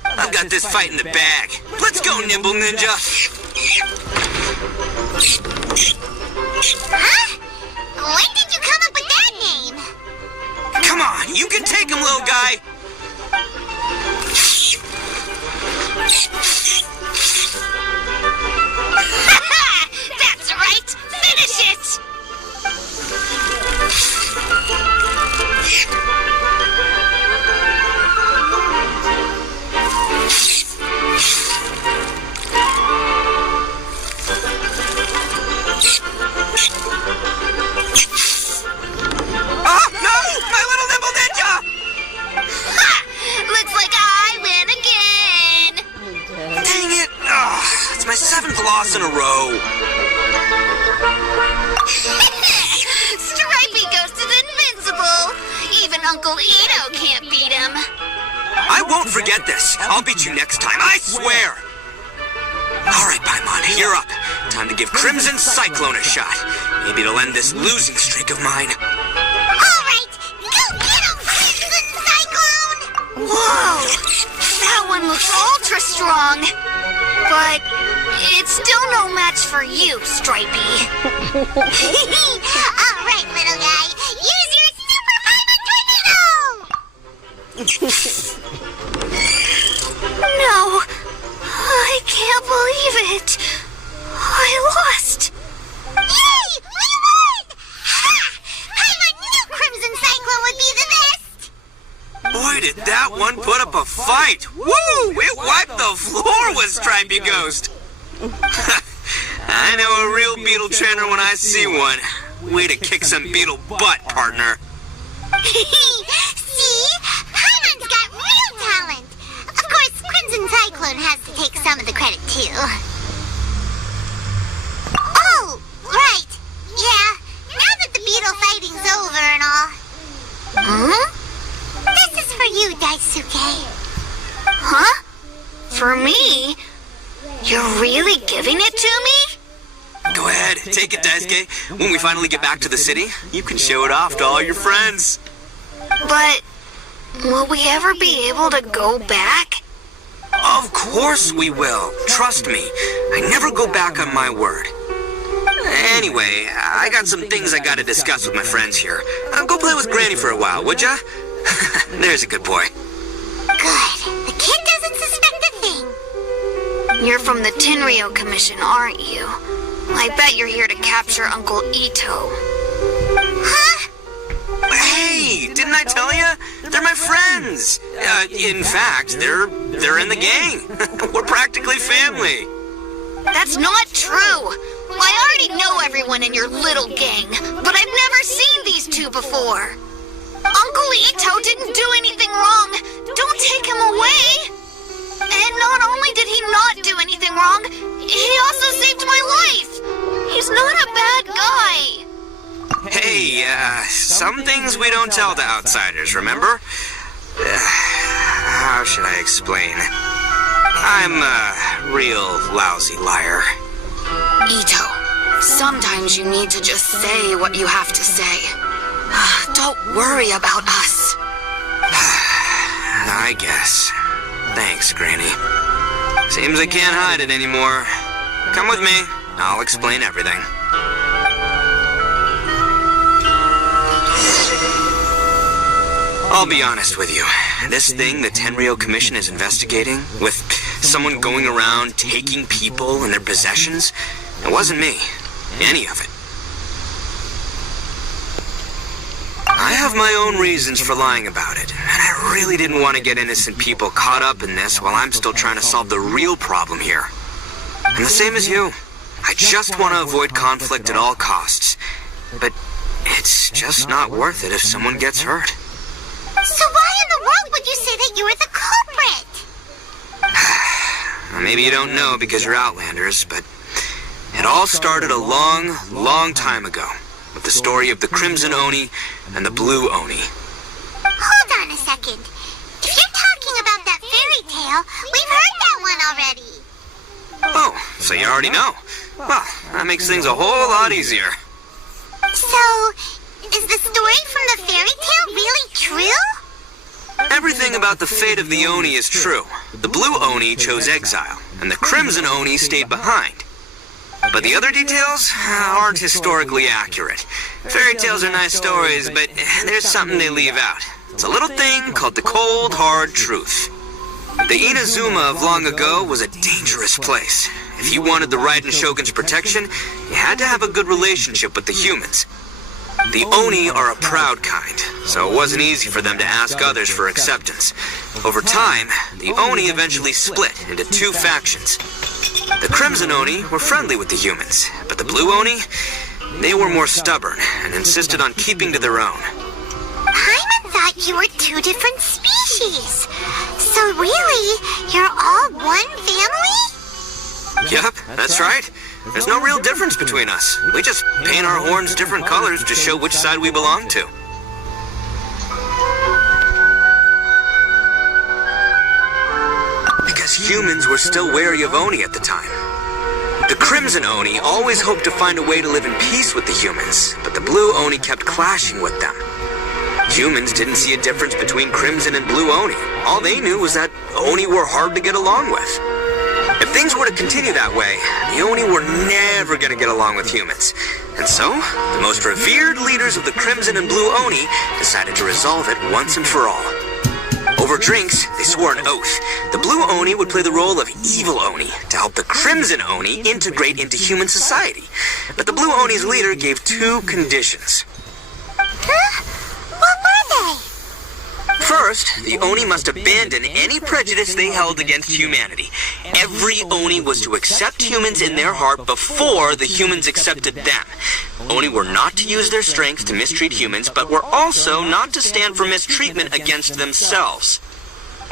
I've got this fight in the bag. Let's go, Nimble Ninja. Huh? When did you come up with that name? Come on, you can take him, little guy. That's right. Finish it. My 7th loss in a row. Stripey Ghost is invincible. Even Uncle Itto can't beat him. I won't forget this. I'll beat you next time, I swear. All right, Paimon, you're up. Time to give Crimson Cyclone a shot. Maybe it'll end this losing streak of mine. All right, go get him, Crimson Cyclone! Whoa, that one looks ultra strong. But it's still no match for you, Stripey. All right, little guy. Use your super tornado! No, I can't believe it. I lost. Yay! We won! Ha! I knew Crimson Cyclone would be the best. Boy, did that one put up a fight. Woo! It wiped the floor with Stripey Ghost. I know a real beetle trainer when I see one. Way to kick some beetle butt, partner. See? Paimon's got real talent. Of course, Crimson Cyclone has to take some of the credit, too. Oh, right. Yeah, now that the beetle fighting's over and all. Hmm? This is for you, Daisuke. Huh? For me? You're really giving it to me? Go ahead, take it, Daisuke. When we finally get back to the city, you can show it off to all your friends. But will we ever be able to go back? Of course we will. Trust me. I never go back on my word. Anyway, I got some things I gotta discuss with my friends here. Go play with Granny for a while, would ya? There's a good boy. Good. The kid doesn't suspect a thing. You're from the Tenryo Commission, aren't you? I bet you're here to capture Uncle Itto. Huh? Hey, didn't I tell you? They're my friends. In fact, they're in the gang. We're practically family. That's not true. I already know everyone in your little gang, but I've never seen these two before. Uncle Itto didn't do anything wrong. Don't take him away. And not only did he not do anything wrong, he also saved my life. He's not a bad guy. Hey, some things we don't tell to outsiders, remember? How should I explain? I'm a real lousy liar. Itto, Sometimes you need to just say what you have to say. Don't worry about us. I guess. Thanks, Granny. Seems I can't hide it anymore. Come with me. I'll explain everything. I'll be honest with you. This thing the Tenryou Commission is investigating, with someone going around taking people and their possessions, it wasn't me. Any of it. I have my own reasons for lying about it, and I really didn't want to get innocent people caught up in this while I'm still trying to solve the real problem here. I'm the same as you. I just want to avoid conflict at all costs. But it's just not worth it if someone gets hurt. So why in the world would you say that you were the culprit? Maybe you don't know because you're Outlanders, but it all started a long, long time ago with the story of the Crimson Oni and the Blue Oni. Hold on a second. If you're talking about that fairy tale, we've heard that one already. Oh, so you already know. Well, that makes things a whole lot easier. So, is the story from the fairy tale really true? Everything about the fate of the Oni is true. The Blue Oni chose exile, and the Crimson Oni stayed behind. But the other details aren't historically accurate. Fairy tales are nice stories, but there's something they leave out. It's a little thing called the cold, hard truth. The Inazuma of long ago was a dangerous place. If you wanted the Raiden Shogun's protection, you had to have a good relationship with the humans. The Oni are a proud kind, so it wasn't easy for them to ask others for acceptance. Over time, the Oni eventually split into two factions. The Crimson Oni were friendly with the humans, but the Blue Oni, they were more stubborn and insisted on keeping to their own. Paimon thought you were two different species. So really, you're all one family? Yep, that's right. There's no real difference between us. We just paint our horns different colors to show which side we belong to. Because humans were still wary of Oni at the time. The Crimson Oni always hoped to find a way to live in peace with the humans, but the Blue Oni kept clashing with them. Humans didn't see a difference between Crimson and Blue Oni. All they knew was that Oni were hard to get along with. If things were to continue that way, the Oni were never going to get along with humans. And so, the most revered leaders of the Crimson and Blue Oni decided to resolve it once and for all. Over drinks, they swore an oath. The Blue Oni would play the role of evil Oni to help the Crimson Oni integrate into human society. But the Blue Oni's leader gave two conditions. Huh? What were they? First, the Oni must abandon any prejudice they held against humanity. Every Oni was to accept humans in their heart before the humans accepted them. Oni were not to use their strength to mistreat humans, but were also not to stand for mistreatment against themselves.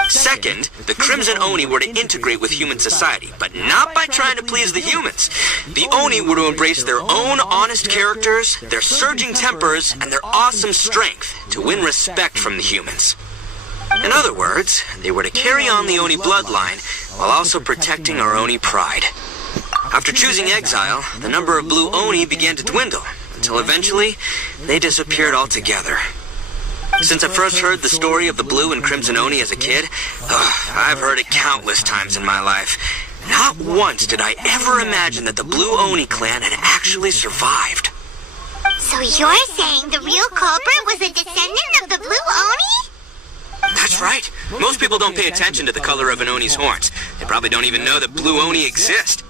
Second, the Crimson Oni were to integrate with human society, but not by trying to please the humans. The Oni were to embrace their own honest characters, their surging tempers, and their awesome strength to win respect from the humans. In other words, they were to carry on the Oni bloodline while also protecting our Oni pride. After choosing exile, the number of Blue Oni began to dwindle, until eventually they disappeared altogether. Since I first heard the story of the Blue and Crimson Oni as a kid, I've heard it countless times in my life. Not once did I ever imagine that the Blue Oni clan had actually survived. So you're saying the real culprit was a descendant of the Blue Oni? That's right. Most people don't pay attention to the color of an Oni's horns. They probably don't even know that Blue Oni exist.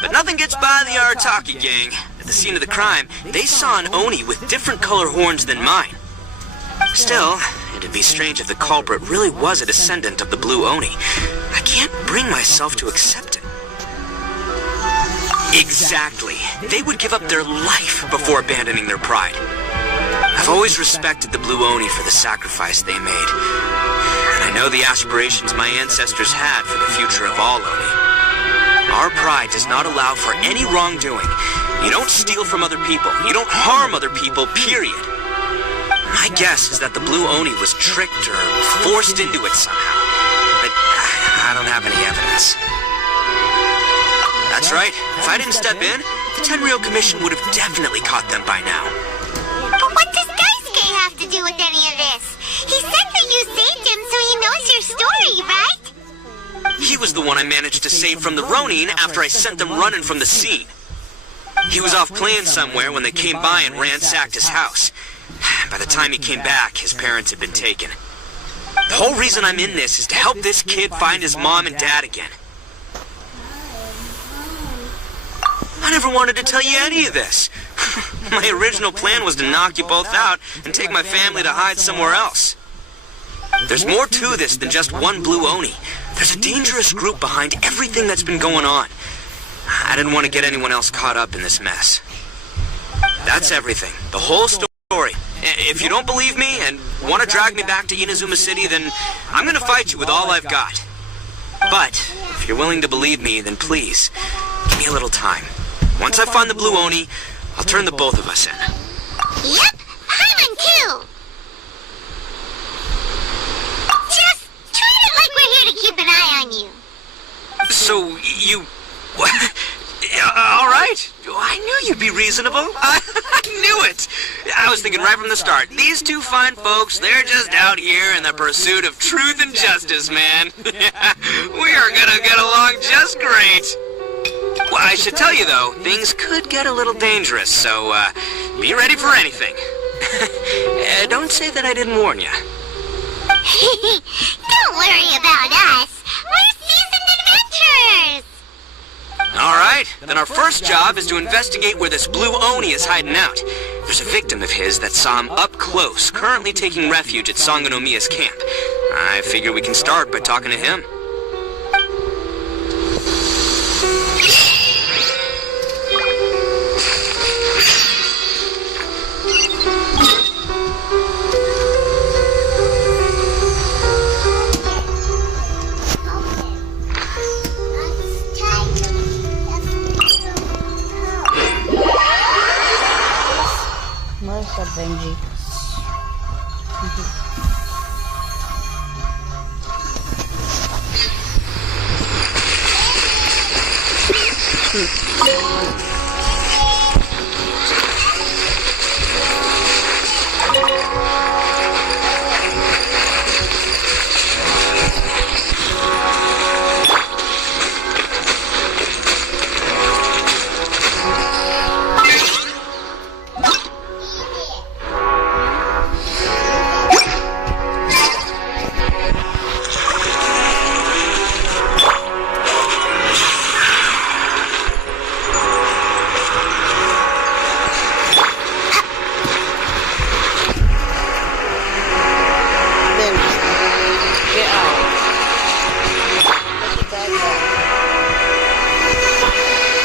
But nothing gets by the Arataki gang. At the scene of the crime, they saw an Oni with different color horns than mine. Still, it'd be strange if the culprit really was a descendant of the Blue Oni. I can't bring myself to accept it. Exactly. They would give up their life before abandoning their pride. I've always respected the Blue Oni for the sacrifice they made. And I know the aspirations my ancestors had for the future of all Oni. Our pride does not allow for any wrongdoing. You don't steal from other people. You don't harm other people, period. My guess is that the Blue Oni was tricked or forced into it somehow. But I don't have any evidence. That's right. If I didn't step in, The Tenryou Commission would have definitely caught them by now. But what does Daisuke have to do with any of this? He said that you saved him so he knows your story, right? He was the one I managed to save from the Ronin after I sent them running from the scene. He was off playing somewhere when they came by and ransacked his house. By the time he came back, his parents had been taken. The whole reason I'm in this is to help this kid find his mom and dad again. I never wanted to tell you any of this. My original plan was to knock you both out and take my family to hide somewhere else. There's more to this than just one blue Oni. There's a dangerous group behind everything that's been going on. I didn't want to get anyone else caught up in this mess. That's everything. The whole story. If you don't believe me and want to drag me back to Inazuma City, then I'm going to fight you with all I've got. But if you're willing to believe me, then please, give me a little time. Once I find the blue Oni, I'll turn the both of us in. Yep, I'm in too. Just treat it like we're here to keep an eye on you. So, you... all right. I knew you'd be reasonable. I knew it. I was thinking right from the start. These two fine folks, they're just out here in the pursuit of truth and justice, man. We are gonna get along just great. Well, I should tell you, though, things could get a little dangerous, so, be ready for anything. Don't say that I didn't warn you. Don't worry about us. We're seasoned adventurers. All right, then our first job is to investigate where this blue Oni is hiding out. There's a victim of his that saw him up close, currently taking refuge at Sangonomiya's camp. I figure we can start by talking to him. What's up, Benji?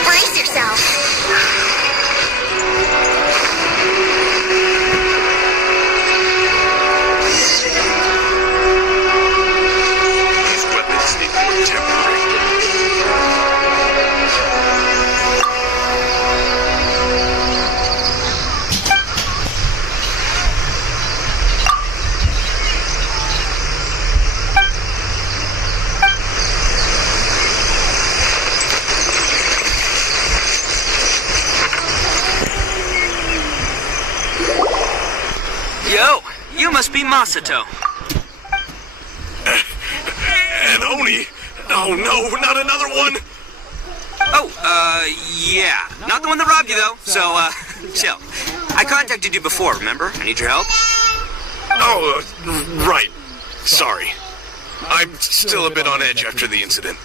Brace yourself. These weapons need more temporary. Yo, you must be Masato. An Oni? Oh no, not another one! Oh, yeah. Not the one that robbed you, though. So, chill. I contacted you before, remember? I need your help. Oh, right. Sorry. I'm still a bit on edge after the incident.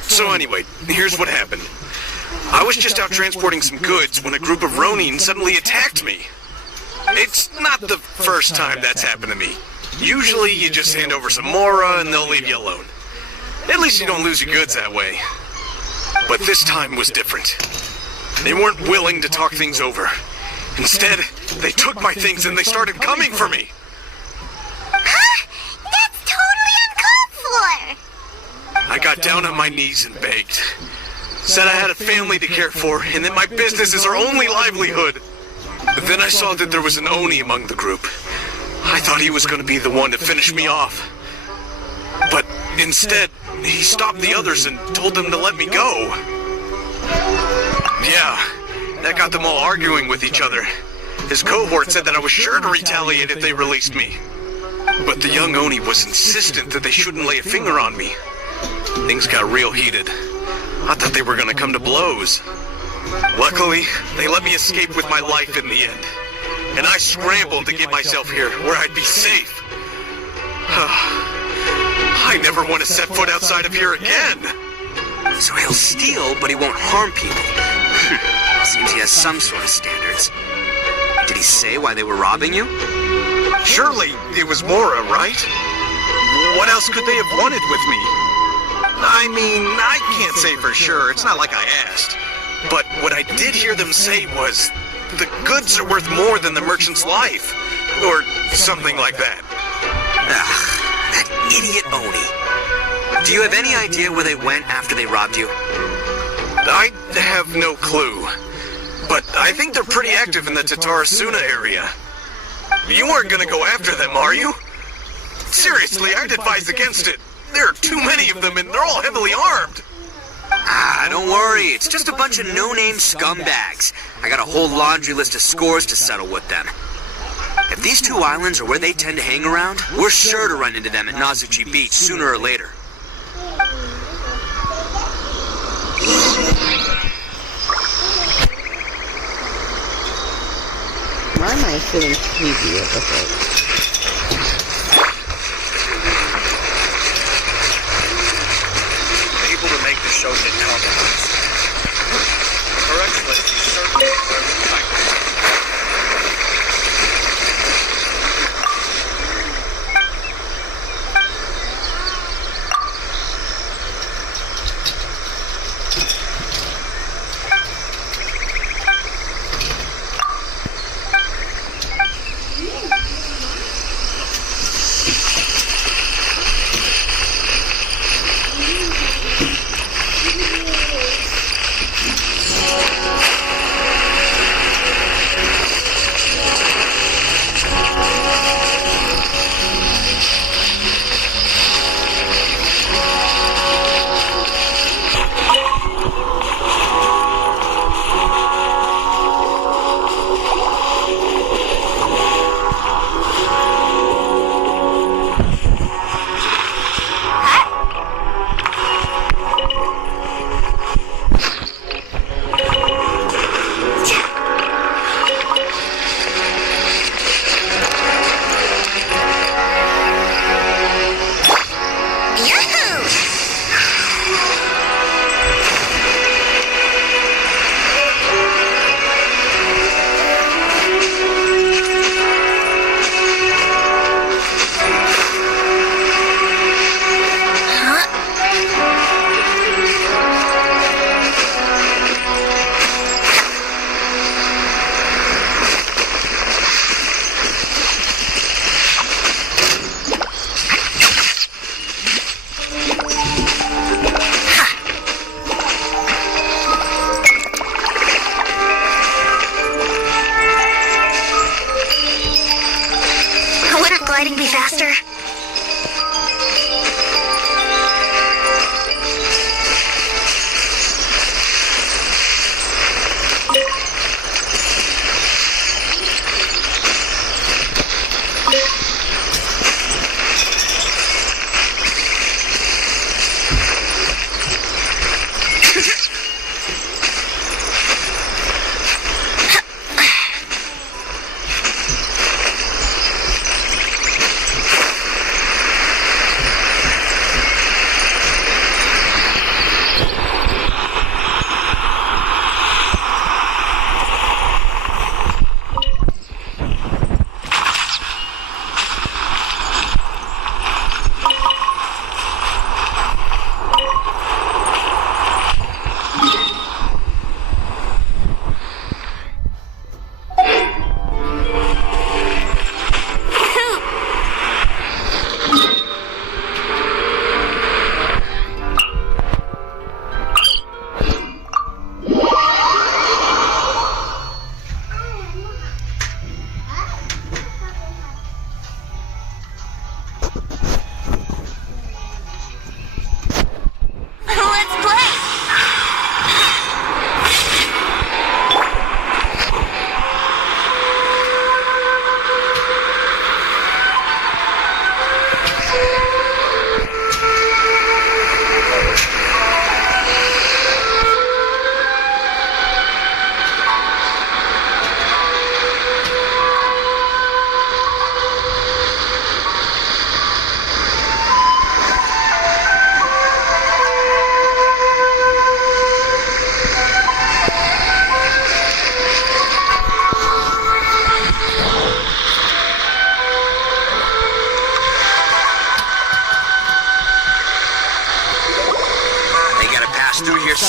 So anyway, here's what happened. I was just out transporting some goods when a group of Ronin suddenly attacked me. It's not the first time that's happened to me. Usually you just hand over some Mora and they'll leave you alone. At least you don't lose your goods that way. But this time was different. They weren't willing to talk things over. Instead, they took my things and they started coming for me. Huh? That's totally uncalled for. I got down on my knees and begged. Said I had a family to care for and that my business is our only livelihood. But then I saw that there was an Oni among the group. I thought he was going to be the one to finish me off. But instead, he stopped the others and told them to let me go. Yeah, that got them all arguing with each other. His cohort said that I was sure to retaliate if they released me. But the young Oni was insistent that they shouldn't lay a finger on me. Things got real heated. I thought they were gonna come to blows. Luckily, they let me escape with my life in the end. And I scrambled to get myself here where I'd be safe. I never want to set foot outside of here again. So he'll steal, but he won't harm people. Seems he has some sort of standards. Did he say why they were robbing you? Surely it was Mora, right? What else could they have wanted with me? I mean, I can't say for sure. It's not like I asked. But what I did hear them say was, the goods are worth more than the merchant's life. Or something like that. That idiot Oni. Do you have any idea where they went after they robbed you? I have no clue. But I think they're pretty active in the Tatarasuna area. You aren't gonna go after them, are you? Seriously, I'd advise against it. There are too many of them and they're all heavily armed. Don't worry. It's just a bunch of no-name scumbags. I got a whole laundry list of scores to settle with them. If these two islands are where they tend to hang around, we're sure to run into them at Nazuchi Beach sooner or later. Why am I feeling creepy at the fuck? Able to make the show get compromised. Her Excellency certainly deserves a title.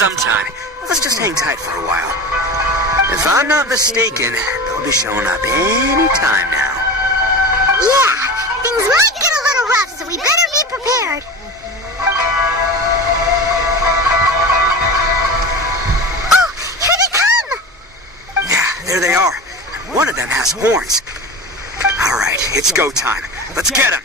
sometime. Let's just hang tight for a while. If I'm not mistaken, they'll be showing up any time now. Yeah, things might get a little rough, so we better be prepared. Oh, here they come! Yeah, there they are. One of them has horns. All right, it's go time. Let's get him.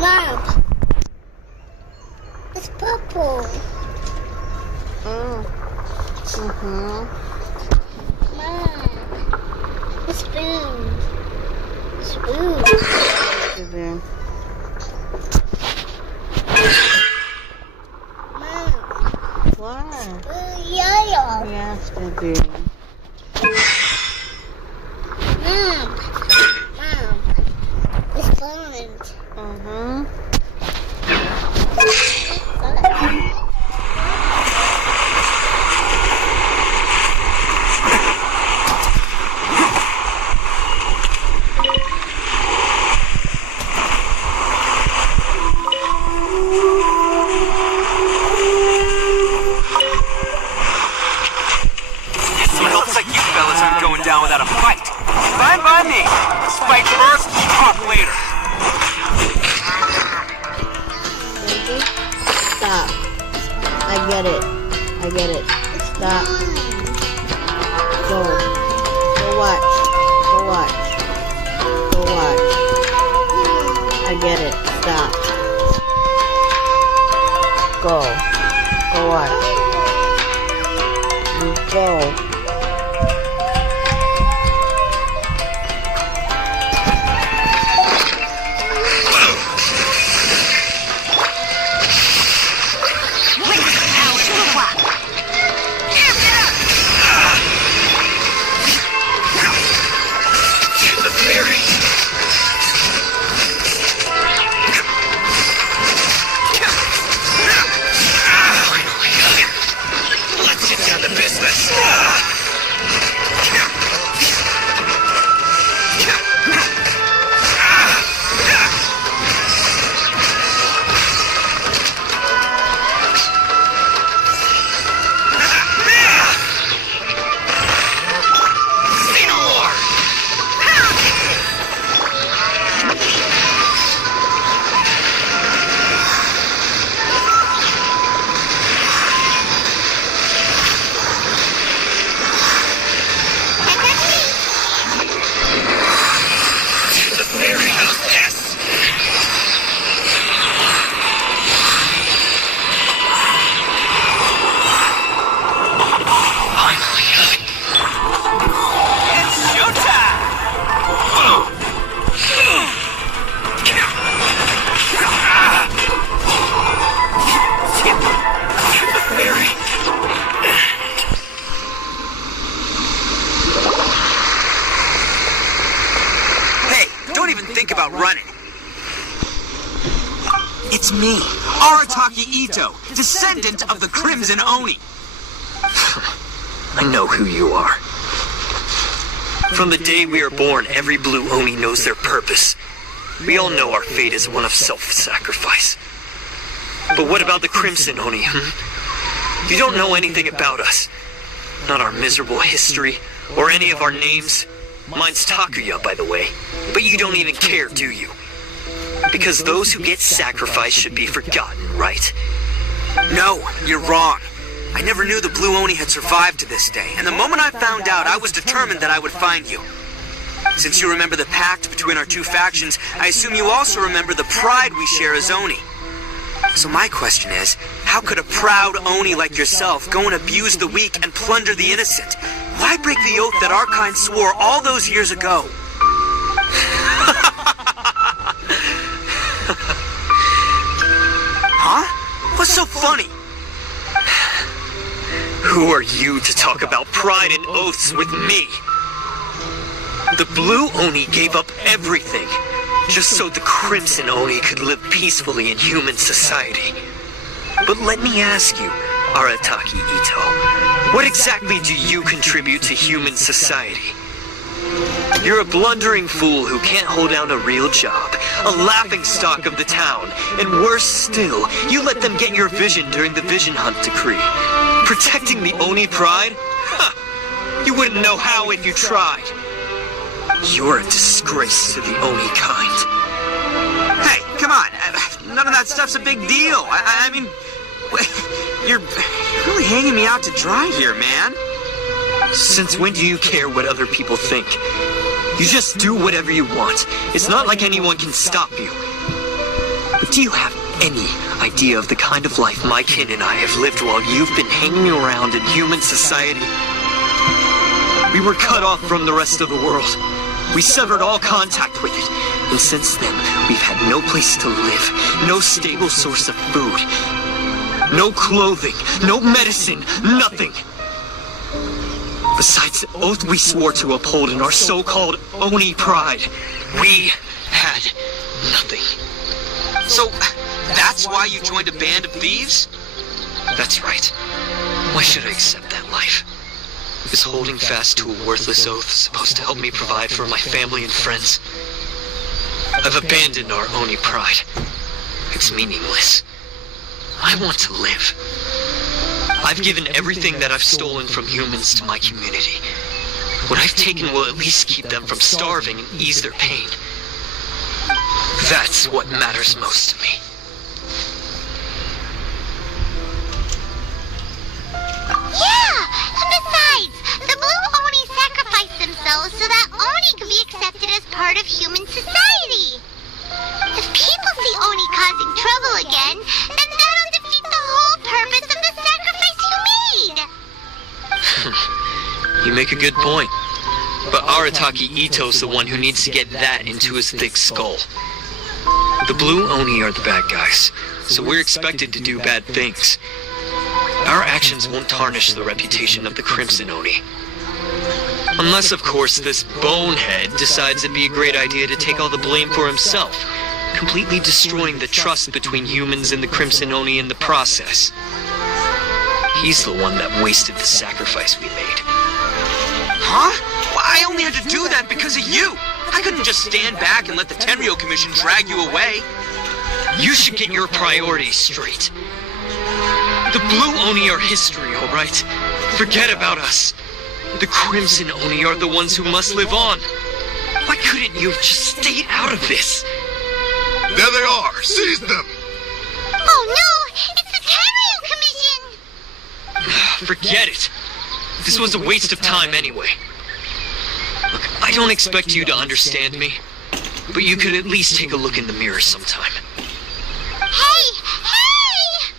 Mom, it's purple. Mom, it's spoon. Spoon. Mom, What? yellow. Yes, baby. Mom, it's buns. Looks like you fellas aren't going down without a fight. Fine by me. Let's fight first, talk later. Stop. I get it. I get it. Stop. Go. Go watch. Go watch. Go watch. I get it. Stop. Go. Go watch. Go. About running. It's me, Arataki Itto, descendant of the Crimson Oni. I know who you are. From the day we are born, every blue Oni knows their purpose. We all know our fate is one of self-sacrifice. But what about the Crimson Oni, You don't know anything about us. Not our miserable history, or any of our names. Mine's Takuya, by the way. But you don't even care, do you? Because those who get sacrificed should be forgotten, right? No, you're wrong. I never knew the Blue Oni had survived to this day, and the moment I found out, I was determined that I would find you. Since you remember the pact between our two factions, I assume you also remember the pride we share as Oni. So my question is, how could a proud Oni like yourself go and abuse the weak and plunder the innocent? Why break the oath that our kind swore all those years ago? Huh? What's so funny? Who are you to talk about pride and oaths with me? The Blue Oni gave up everything. just so the Crimson Oni could live peacefully in human society. But let me ask you, Arataki Itto, what exactly do you contribute to human society? You're a blundering fool who can't hold down a real job, a laughingstock of the town, and worse still, you let them get your vision during the Vision Hunt decree. Protecting the Oni pride? Ha! You wouldn't know how if you tried. You're a disgrace to the Oni kind. Hey, come on. None of that stuff's a big deal. I mean, you're really hanging me out to dry here, man. Since when do you care what other people think? You just do whatever you want. It's not like anyone can stop you. But do you have any idea of the kind of life my kin and I have lived while you've been hanging around in human society? We were cut off from the rest of the world. We severed all contact with it. And since then, we've had no place to live, no stable source of food, no clothing, no medicine, nothing. Besides the oath we swore to uphold in our so-called Oni pride, we had nothing. So, that's why you joined a band of thieves? That's right. Why should I accept that life? Is holding fast to a worthless oath supposed to help me provide for my family and friends? I've abandoned our Oni pride. It's meaningless. I want to live. I've given everything that I've stolen from humans to my community. What I've taken will at least keep them from starving and ease their pain. That's what matters most to me. Yeah! Besides, the Blue Oni sacrificed themselves so that Oni could be accepted as part of human society. If people see Oni causing trouble again, then that'll defeat the whole purpose of the sacrifice you made! You make a good point. But Arataki Itto's the one who needs to get that into his thick skull. The Blue Oni are the bad guys, so we're expected to do bad things. Our actions won't tarnish the reputation of the Crimson Oni. Unless, of course, this bonehead decides it'd be a great idea to take all the blame for himself, completely destroying the trust between humans and the Crimson Oni in the process. He's the one that wasted the sacrifice we made. Huh? Well, I only had to do that because of you. I couldn't just stand back and let the Tenryo Commission drag you away. You should get your priorities straight. The Blue Oni are history, all right? Forget about us. The Crimson Oni are the ones who must live on. Why couldn't you have just stayed out of this? There they are! Seize them! Oh no! It's the Tenryo Commission! Forget it. This was a waste of time anyway. Look, I don't expect you to understand me, but you could at least take a look in the mirror sometime. Hey! Hey!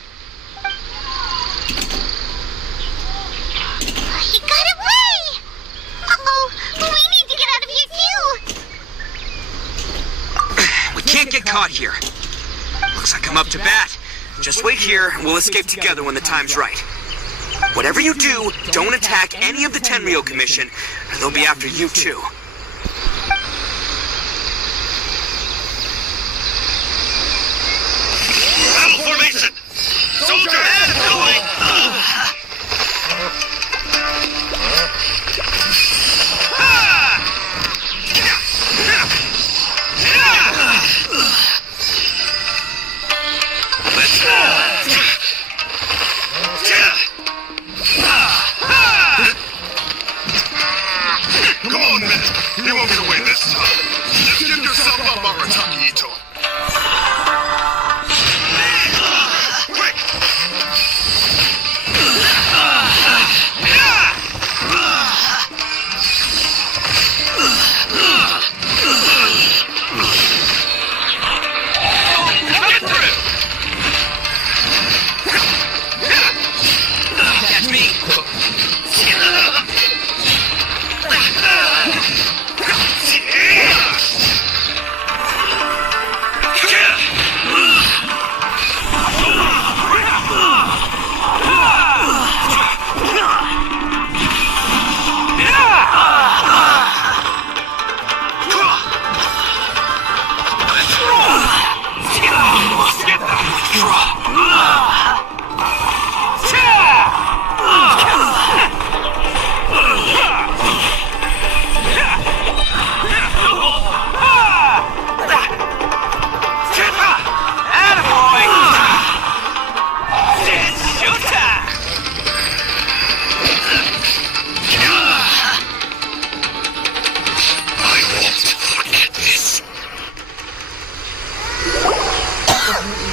He got away! Uh-oh, we need to get out of here too! We can't get caught here. Looks like I'm up to bat. Just wait here and we'll escape together when the time's right. Whatever you do, don't attack any of the Tenryo Commission, or they'll be after you too. Battle formation! Soldier head going! Let's go! Come on, man!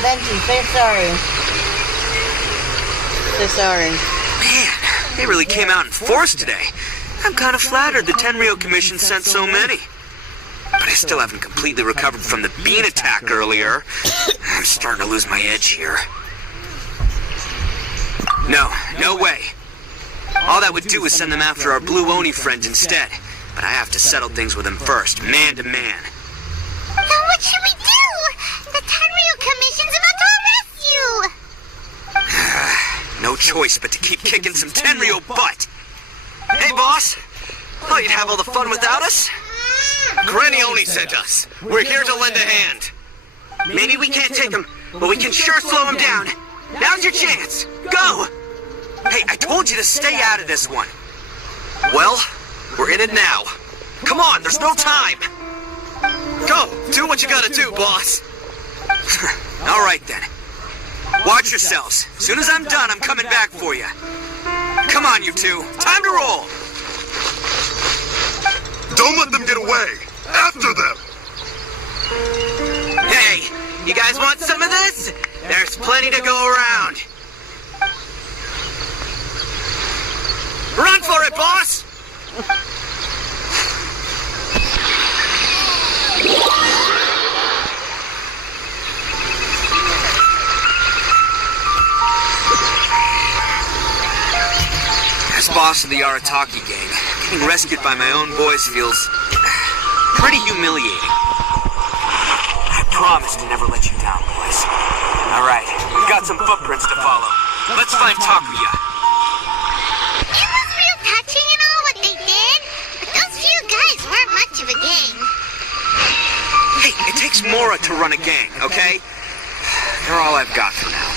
Benji, say sorry. Say sorry. Man, they really came out in force today. I'm kind of flattered the Tenryo Commission sent so many. But I still haven't completely recovered from the bean attack earlier. I'm starting to lose my edge here. No way. All that would do is send them after our Blue Oni friends instead. But I have to settle things with them first, man to man. Now what should we do? The Tenryo Commission's about to arrest you! No choice but to keep kicking some Tenryo butt. Hey, boss. Thought you'd have all the fun without us? Granny Oni sent us. We're here to lend a hand. Maybe we can't take them, but we can sure slow them down. Now's your chance. Go! Hey, I told you to stay out of this one. Well, we're in it now. Come on, there's no time. Go, do what you gotta do, boss. All right, then. Watch yourselves. As soon as I'm done, I'm coming back for you. Come on, you two. Time to roll. Don't let them get away. After them. Hey, you guys want some of this? There's plenty to go around. Run for it, boss! As boss of the Arataki gang, getting rescued by my own boys feels pretty humiliating. I promise to never let you down, boys. All right, we've got some footprints to follow. Let's find Takuya. It was real touching and all what they did, but those few guys weren't much of a gang. Hey, it takes Mora to run a gang, okay? They're all I've got for now.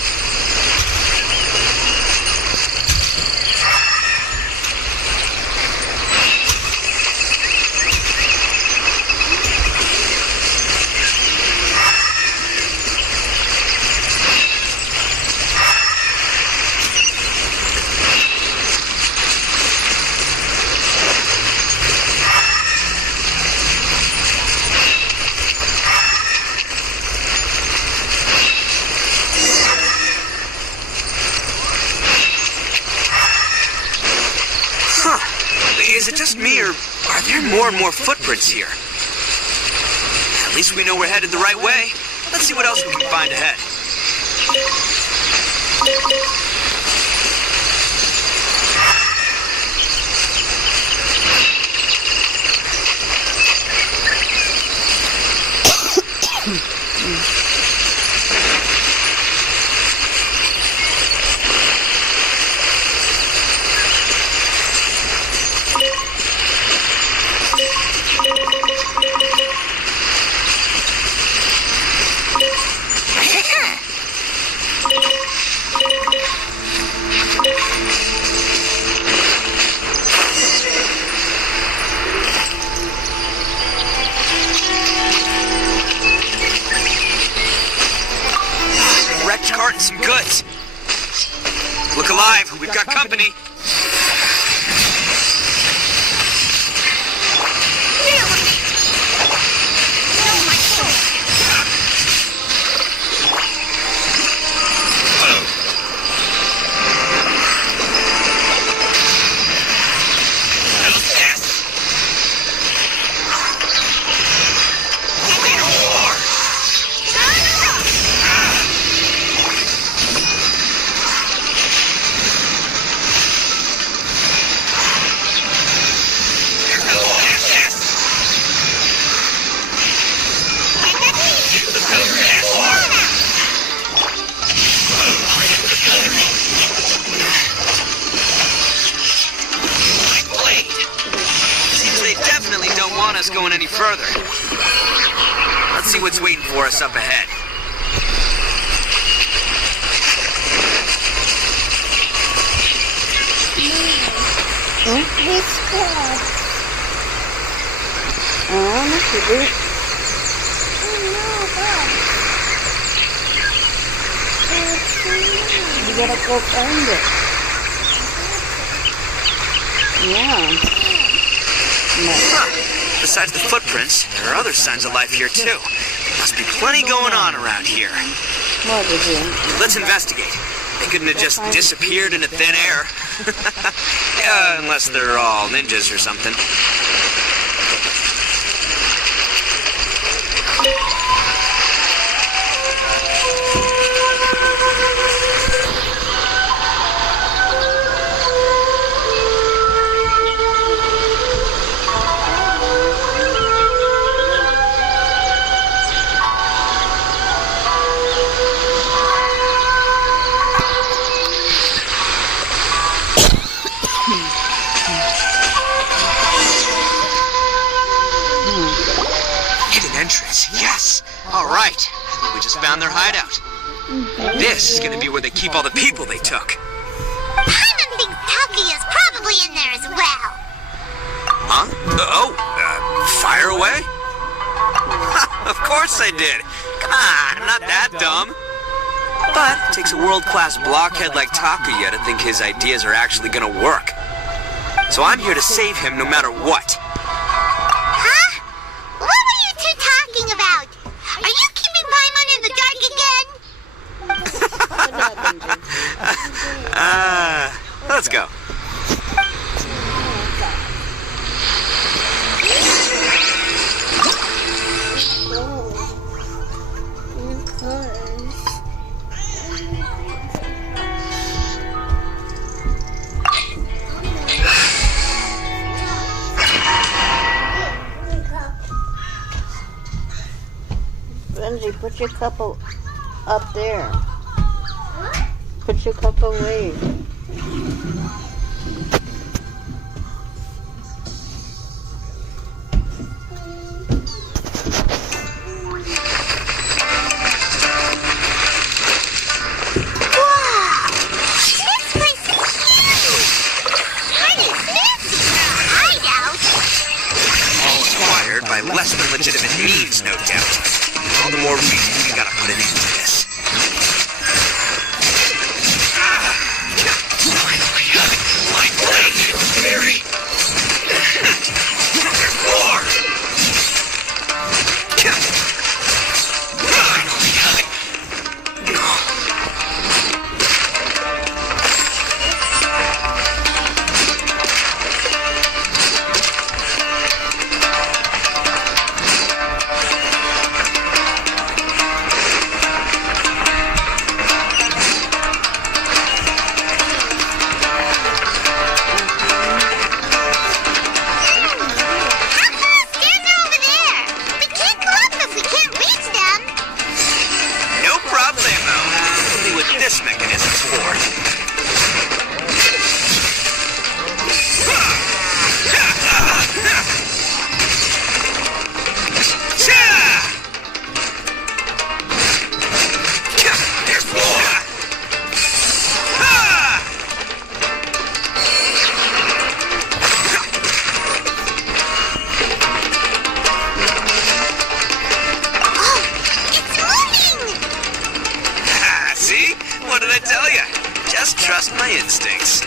Is it just me, or are there more and more footprints here? At least we know we're headed the right way. Let's see what else we can find ahead. Wrecked cart and some goods. Look alive, we've got company. Going any further. Let's see what's waiting for us up ahead. Don't be scared. You gotta go find it. Yeah. Besides the footprints, there are other signs of life here too. Must be plenty going on around here. What is it? Let's investigate. They couldn't have just disappeared into thin air. Yeah, unless they're all ninjas or something. Right. I think we just found their hideout. This is gonna be where they keep all the people they took. Paimon thinks Taki is probably in there as well. Huh? Fire away? Of course I did. Come on, I'm not that dumb. But it takes a world-class blockhead like Takuya to think his ideas are actually gonna work. So I'm here to save him no matter what. Huh? What were you two talking about? Are you keeping Paimon in the dark again? Let's go. Benji, put your cup up there. Put your cup away. By less than legitimate means, no doubt. All the more reason we gotta put an end to this. Finally, my blade, Mary. There's more. Trust my instincts.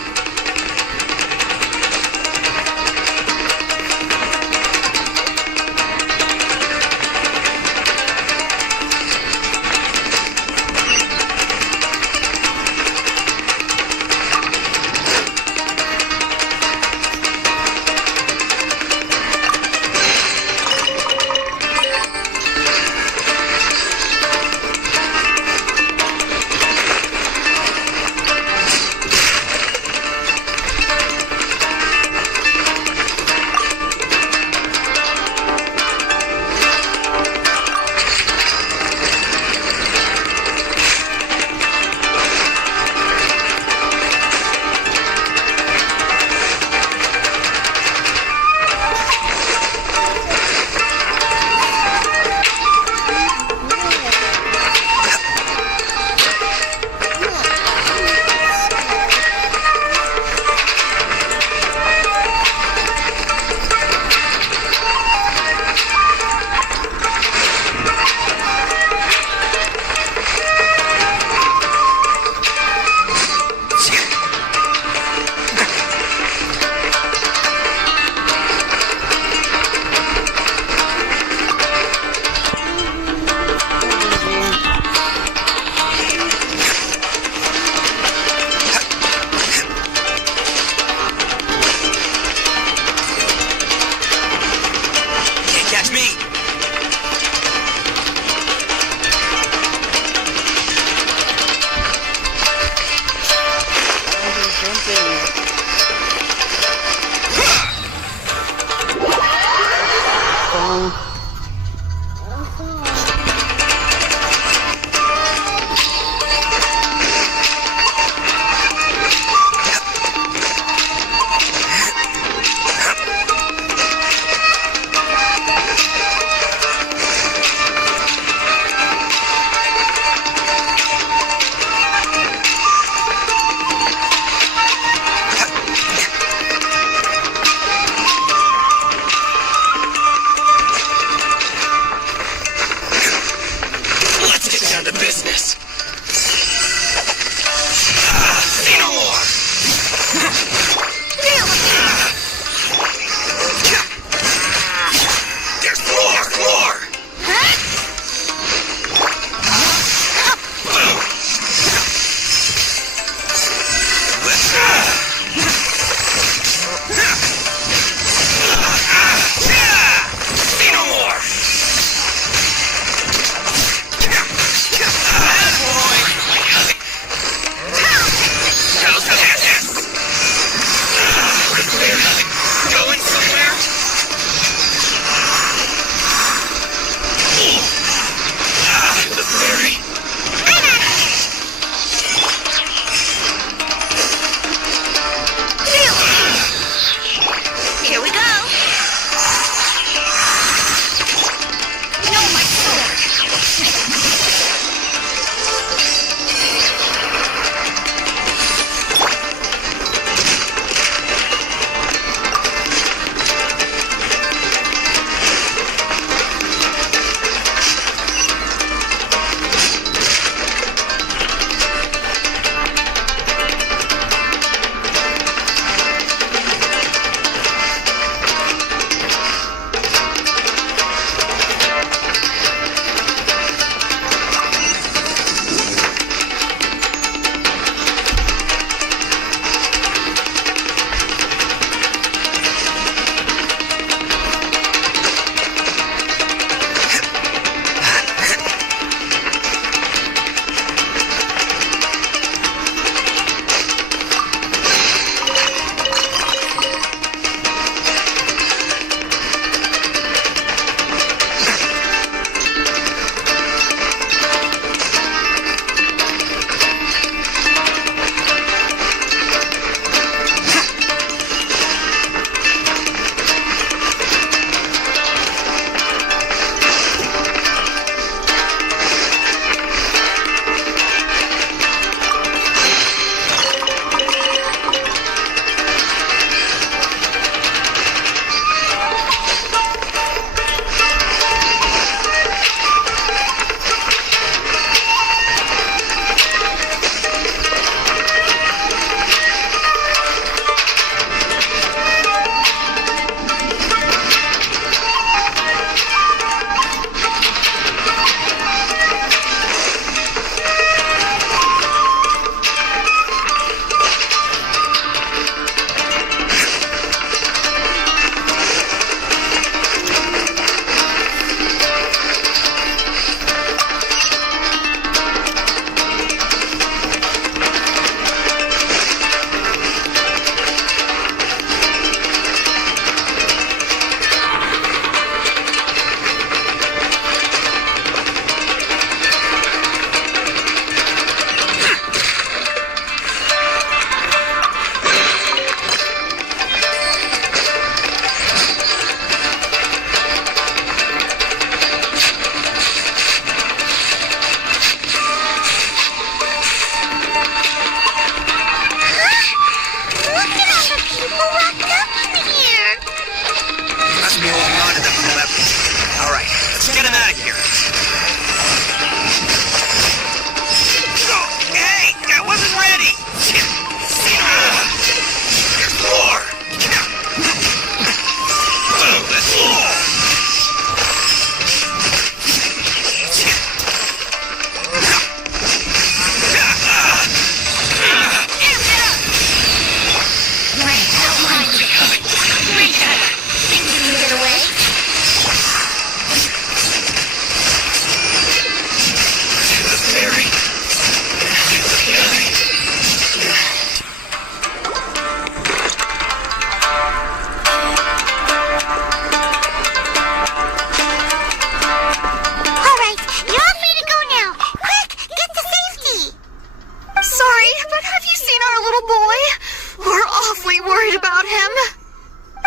about him?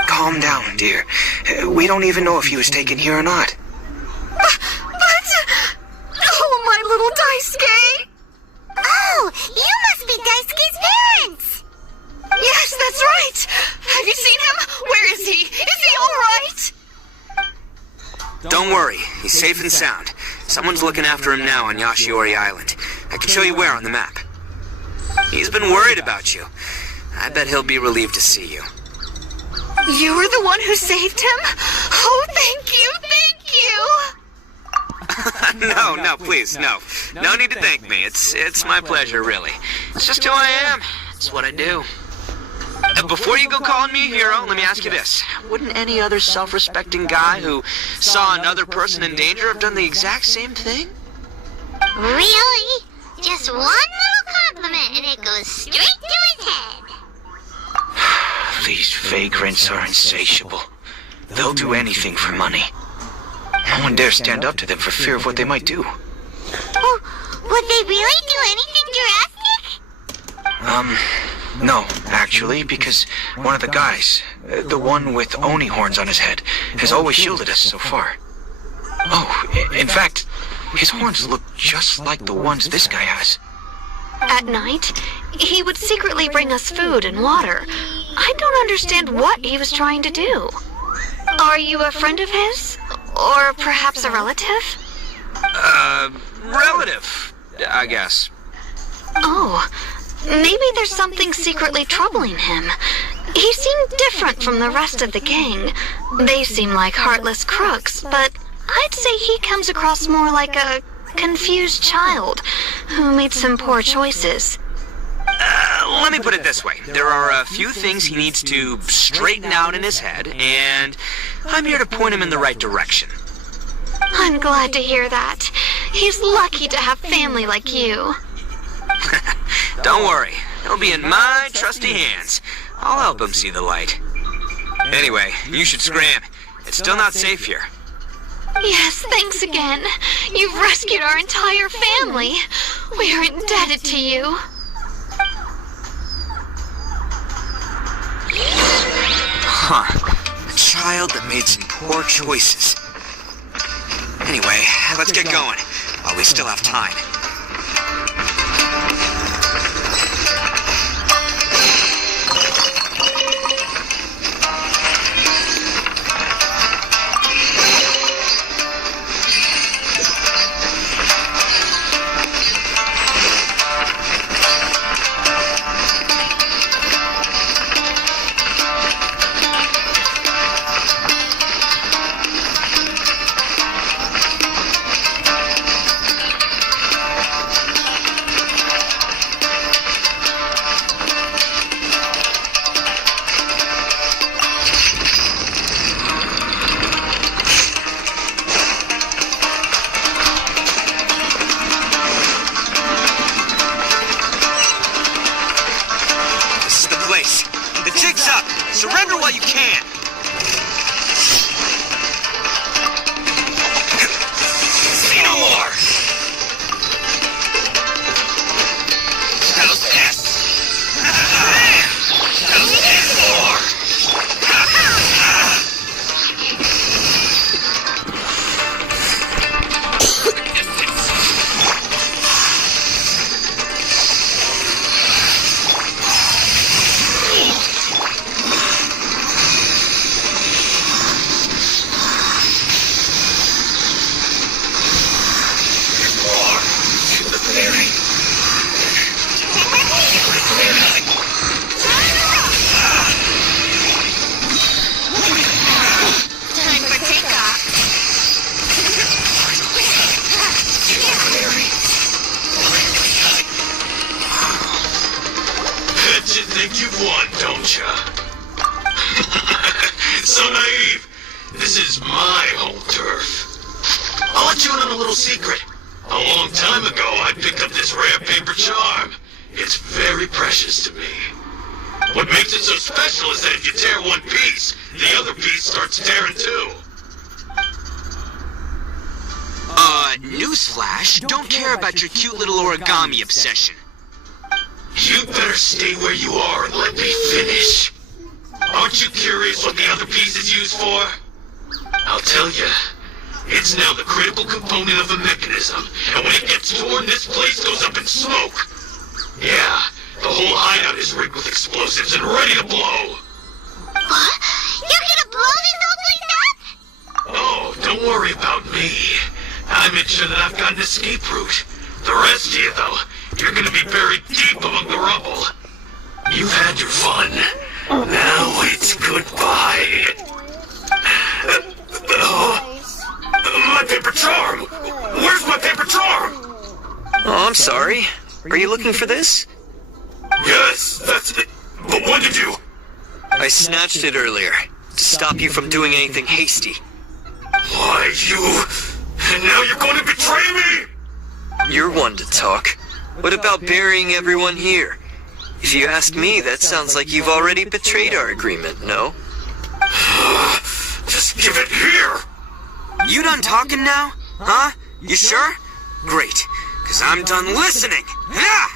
Calm down, dear. We don't even know if he was taken here or not. But... Oh, my little Daisuke! Oh, you must be Daisuke's parents! Yes, that's right! Have you seen him? Where is he? Is he alright? Don't worry, he's safe and sound. Someone's looking after him now on Yashiori Island. I can show you where on the map. He's been worried about you. I bet he'll be relieved to see you. You were the one who saved him? Oh, thank you! No, please, no. No need to thank me. It's my pleasure, really. It's just who I am. It's what I do. Before you go calling me a hero, let me ask you this. Wouldn't any other self-respecting guy who saw another person in danger have done the exact same thing? Really? Just one little compliment and it goes straight to his head. These vagrants are insatiable. They'll do anything for money. No one dares stand up to them for fear of what they might do. Oh, would they really do anything drastic? No, actually, because one of the guys, the one with Oni horns on his head, has always shielded us so far. Oh, in fact, his horns look just like the ones this guy has. At night, he would secretly bring us food and water. I don't understand what he was trying to do. Are you a friend of his? Or perhaps a relative? Relative, I guess. Oh, maybe there's something secretly troubling him. He seemed different from the rest of the gang. They seem like heartless crooks, but I'd say he comes across more like a confused child who made some poor choices. Let me put it this way. There are a few things he needs to straighten out in his head, and I'm here to point him in the right direction. I'm glad to hear that. He's lucky to have family like you. Don't worry. He'll be in my trusty hands. I'll help him see the light. Anyway, you should scram. It's still not safe here. Yes, thanks again. You've rescued our entire family. We are indebted to you. Huh. A child that made some poor choices. Anyway, let's get going, while we still have time. Surrender while you can. Say no more. How's this? How's this more? You think you've won, don't ya? So naive. This is my home turf. I'll let you in on a little secret. A long time ago, I picked up this rare paper charm. It's very precious to me. What makes it so special is that if you tear one piece, the other piece starts tearing too. Newsflash, don't care about your cute little origami obsession. You better stay where you are and let me finish. Aren't you curious what the other piece is used for? I'll tell you. It's now the critical component of the mechanism, and when it gets torn, this place goes up in smoke. Yeah, the whole hideout is rigged with explosives and ready to blow. What? You're gonna blow this whole place up? Oh, don't worry about me. I made sure that I've got an escape route. The rest of you, though, you're gonna be buried deep among the rubble. You've had your fun. Now it's goodbye. My paper charm! Where's my paper charm? Oh, I'm sorry. Are you looking for this? Yes, that's it. But what did you... I snatched it earlier, to stop you from doing anything hasty. Why, you... And now you're going to betray me? You're one to talk. What about burying everyone here? If you ask me, that sounds like you've already betrayed our agreement, no? Just give it here! You done talking now? Huh? You sure? Great, because I'm done listening. Yeah!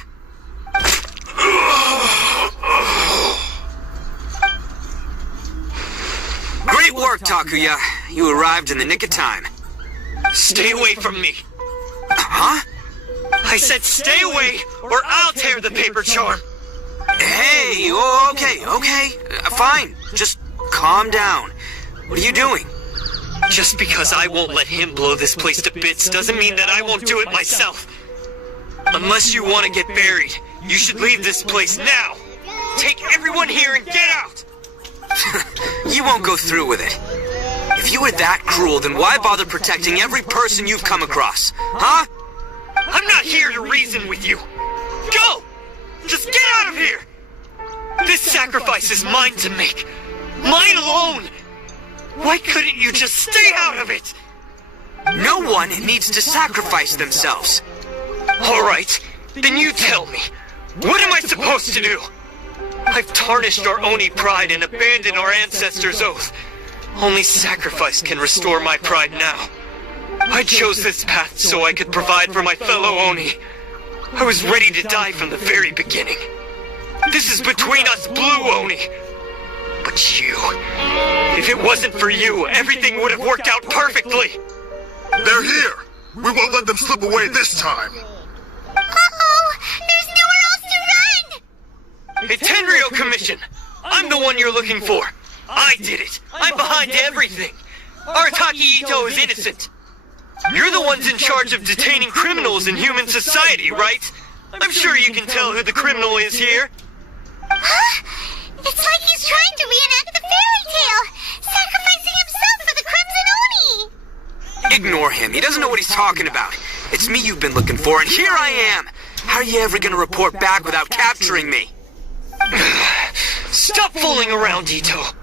Great work, Takuya. You arrived in the nick of time. Stay away from me. Huh? I said stay away, or I'll tear the paper charm. Hey, okay. Fine. Just calm down. What are you doing? Just because I won't let him blow this place to bits doesn't mean that I won't do it myself. Unless you want to get buried, you should leave this place now. Take everyone here and get out. You won't go through with it. If you were that cruel, then why bother protecting every person you've come across? Huh? I'm not here to reason with you. Go! Just get out of here! This sacrifice is mine to make. Mine alone! Why couldn't you just stay out of it? No one needs to sacrifice themselves. Alright, then you tell me. What am I supposed to do? I've tarnished our Oni pride and abandoned our ancestors' oath. Only sacrifice can restore my pride now. I chose this path so I could provide for my fellow Oni. I was ready to die from the very beginning. This is between us Blue Oni. But you... If it wasn't for you, everything would have worked out perfectly. They're here. We won't let them slip away this time. Uh-oh! There's nowhere else to run! Hey, Tenryo Commission! I'm the one you're looking for. I did it. I'm behind everything. Arataki Itto is innocent. You're the ones in charge of detaining criminals in human society, right? I'm sure you can tell who the criminal is here. Huh? It's like he's trying to reenact the fairy tale, sacrificing himself for the Crimson Oni. Ignore him. He doesn't know what he's talking about. It's me you've been looking for, and here I am. How are you ever gonna report back without capturing me? Stop fooling around, Itto.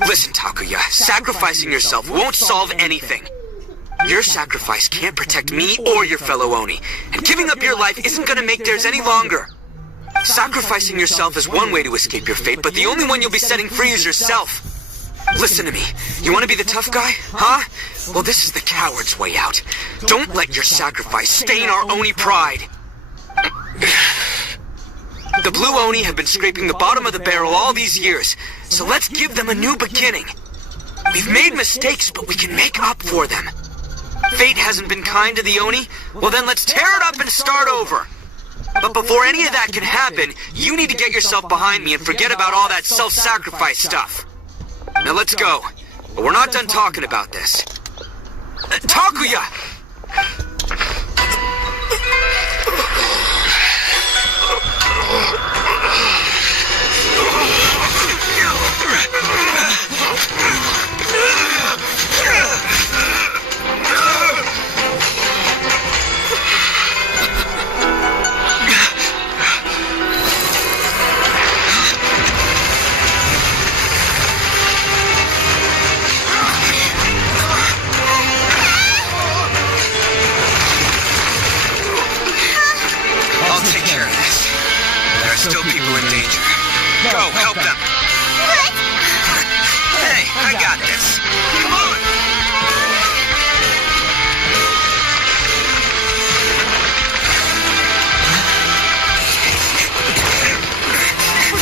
Listen, Takuya, sacrificing yourself won't solve anything. Your sacrifice can't protect me or your fellow Oni, and giving up your life isn't gonna make theirs any longer. Sacrificing yourself is one way to escape your fate, but the only one you'll be setting free is yourself. Listen to me. You want to be the tough guy? Huh? Well, this is the coward's way out. Don't let your sacrifice stain our Oni pride. The Blue Oni have been scraping the bottom of the barrel all these years, so let's give them a new beginning. We've made mistakes, but we can make up for them. Fate hasn't been kind to the Oni? Well then let's tear it up and start over. But before any of that can happen, you need to get yourself behind me and forget about all that self-sacrifice stuff. Now let's go. But we're not done talking about this. Takuya! Still people in danger. Go, help them. What? Hey, I got this. Come on.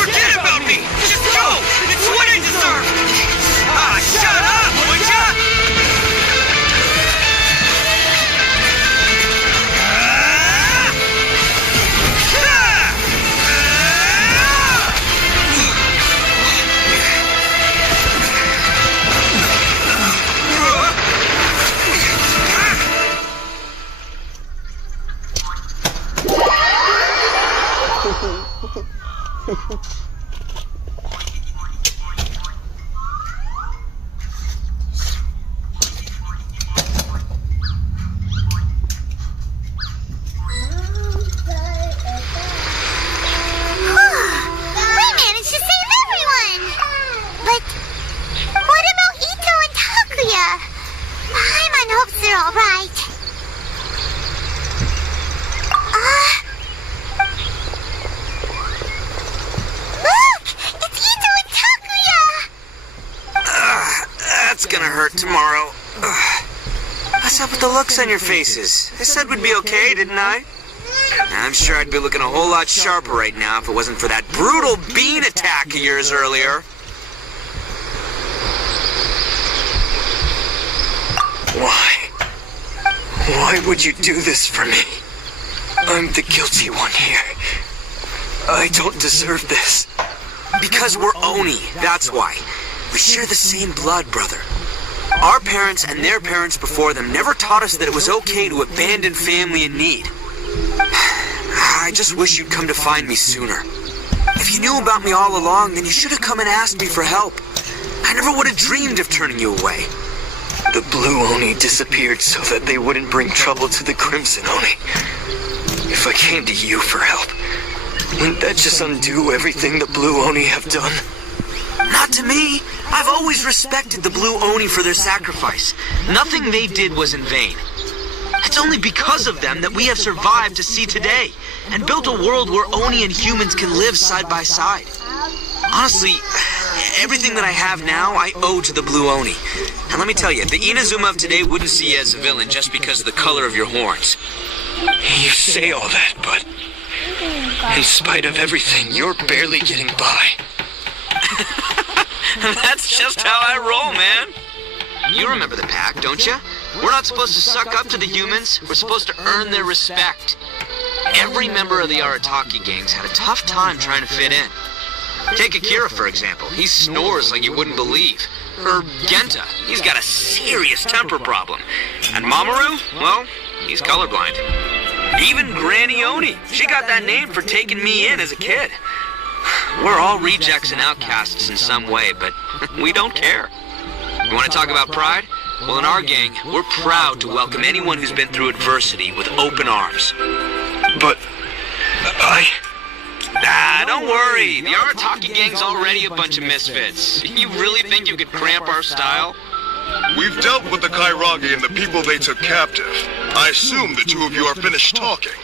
Forget about me. Just go. It's what I managed to save everyone! But what about Itto and Takuya? Paimon hopes they're alright. Look! It's Itto and Takuya! That's gonna hurt tomorrow. What's up with the looks on your faces? I said we'd be okay, didn't I? I'm sure I'd be looking a whole lot sharper right now if it wasn't for that brutal bean attack of yours earlier. Why would you do this for me? I'm the guilty one here. I don't deserve this. Because we're Oni, that's why. We share the same blood, brother. Our parents and their parents before them never taught us that it was okay to abandon family in need. I just wish you'd come to find me sooner. If you knew about me all along, then you should have come and asked me for help. I never would have dreamed of turning you away. The Blue Oni disappeared so that they wouldn't bring trouble to the Crimson Oni. If I came to you for help, wouldn't that just undo everything the Blue Oni have done? Not to me. I've always respected the Blue Oni for their sacrifice. Nothing they did was in vain. It's only because of them that we have survived to see today, and built a world where Oni and humans can live side by side. Honestly, everything that I have now, I owe to the Blue Oni. And let me tell you, the Inazuma of today wouldn't see you as a villain just because of the color of your horns. You say all that, but in spite of everything, you're barely getting by. That's just how I roll, man. You remember the pact, don't you? We're not supposed to suck up to the humans. We're supposed to earn their respect. Every member of the Arataki gangs had a tough time trying to fit in. Take Akira, for example. He snores like you wouldn't believe. Or Genta. He's got a serious temper problem. And Mamoru? Well, he's colorblind. Even Granny Oni. She got that name for taking me in as a kid. We're all rejects and outcasts in some way, but we don't care. You want to talk about pride? Well, in our gang, we're proud to welcome anyone who's been through adversity with open arms. But don't worry. The Arataki gang's already a bunch of misfits. You really think you could cramp our style? We've dealt with the Kairagi and the people they took captive. I assume the two of you are finished talking.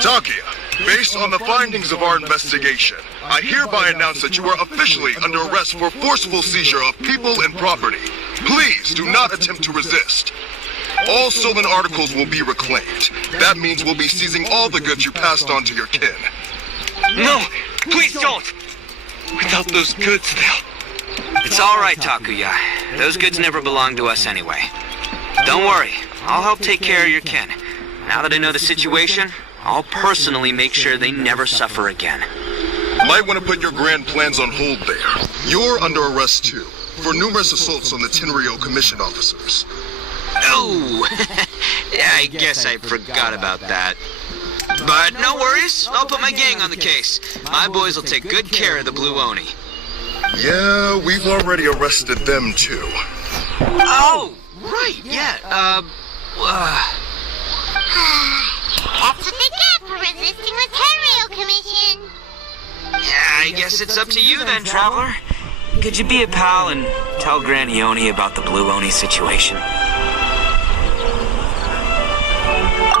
Takuya, based on the findings of our investigation, I hereby announce that you are officially under arrest for forceful seizure of people and property. Please do not attempt to resist. All stolen articles will be reclaimed. That means we'll be seizing all the goods you passed on to your kin. No, please don't! Without those goods, they'll... It's all right, Takuya. Those goods never belonged to us anyway. Don't worry, I'll help take care of your kin. Now that I know the situation, I'll personally make sure they never suffer again. Might want to put your grand plans on hold there. You're under arrest too, for numerous assaults on the Tenryou Commission officers. Oh, yeah, I guess I forgot about that. But no worries, I'll put my gang on the case. My boys will take good care of the Blue Oni. Yeah, we've already arrested them too. Oh, right, yeah, That's what they get for resisting the Tenryou Commission. Yeah, I guess it's up to you then, Traveler. Could you be a pal and tell Granny Oni about the Blue Oni situation?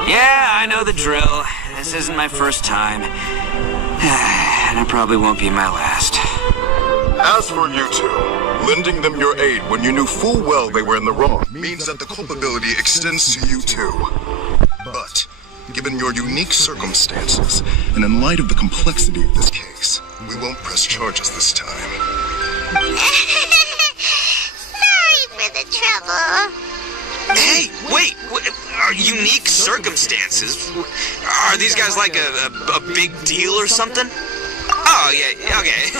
Yeah, I know the drill. This isn't my first time. And it probably won't be my last. As for you two, lending them your aid when you knew full well they were in the wrong means that the culpability extends to you too. But, given your unique circumstances, and in light of the complexity of this case, we won't press charges this time. Sorry for the trouble. Hey, wait, are unique circumstances? Are these guys like a big deal or something? Oh, yeah, okay.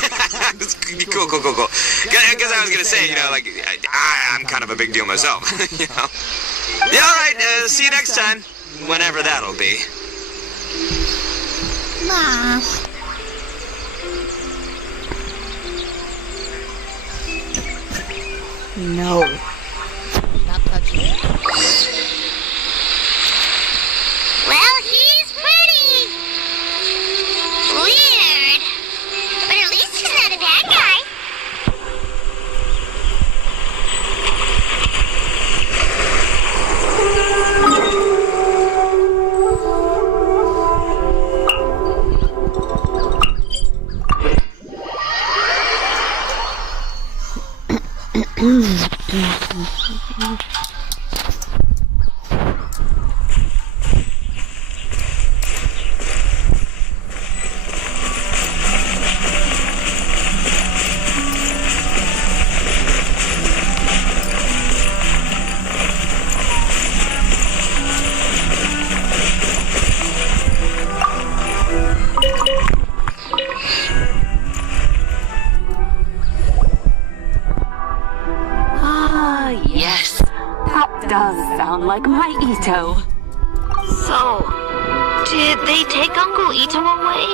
Cool. Because I was going to say, you know, like, I'm kind of a big deal myself, you know? Yeah, all right, see you next time, whenever that'll be. Mom. No. Not touching it. Well, he's pretty weird. But at least he's not a bad guy. Yes, that does sound like my Itto. So, did they take Uncle Itto away?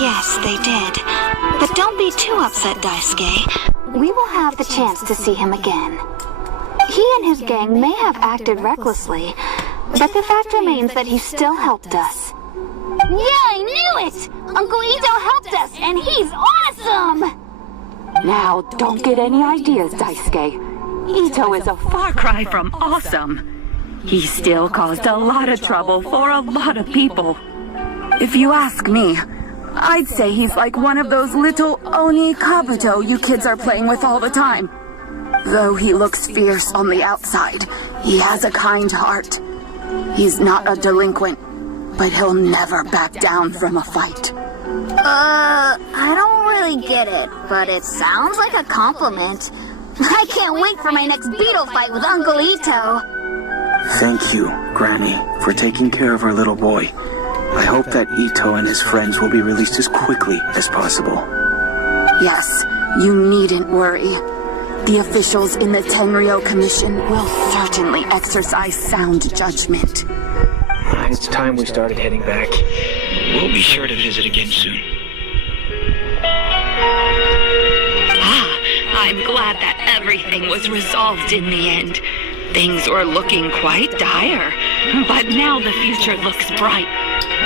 Yes, they did. But don't be too upset, Daisuke. We will have the chance to see him again. He and his gang may have acted recklessly, but the fact remains that he still helped us. Yeah, I knew it! Uncle Itto helped us, and he's awesome! Now, don't get any ideas, Daisuke. Itto is a far cry from awesome. He still caused a lot of trouble for a lot of people. If you ask me, I'd say he's like one of those little Oni Kabuto you kids are playing with all the time. Though he looks fierce on the outside, he has a kind heart. He's not a delinquent, but he'll never back down from a fight. I don't really get it, but it sounds like a compliment. I can't wait for my next beetle fight with Uncle Itto. Thank you, Granny, for taking care of our little boy. I hope that Itto and his friends will be released as quickly as possible. Yes, you needn't worry. The officials in the Tenryo Commission will certainly exercise sound judgment. It's time we started heading back. We'll be sure to visit again soon. I'm glad that everything was resolved in the end. Things were looking quite dire, but now the future looks bright.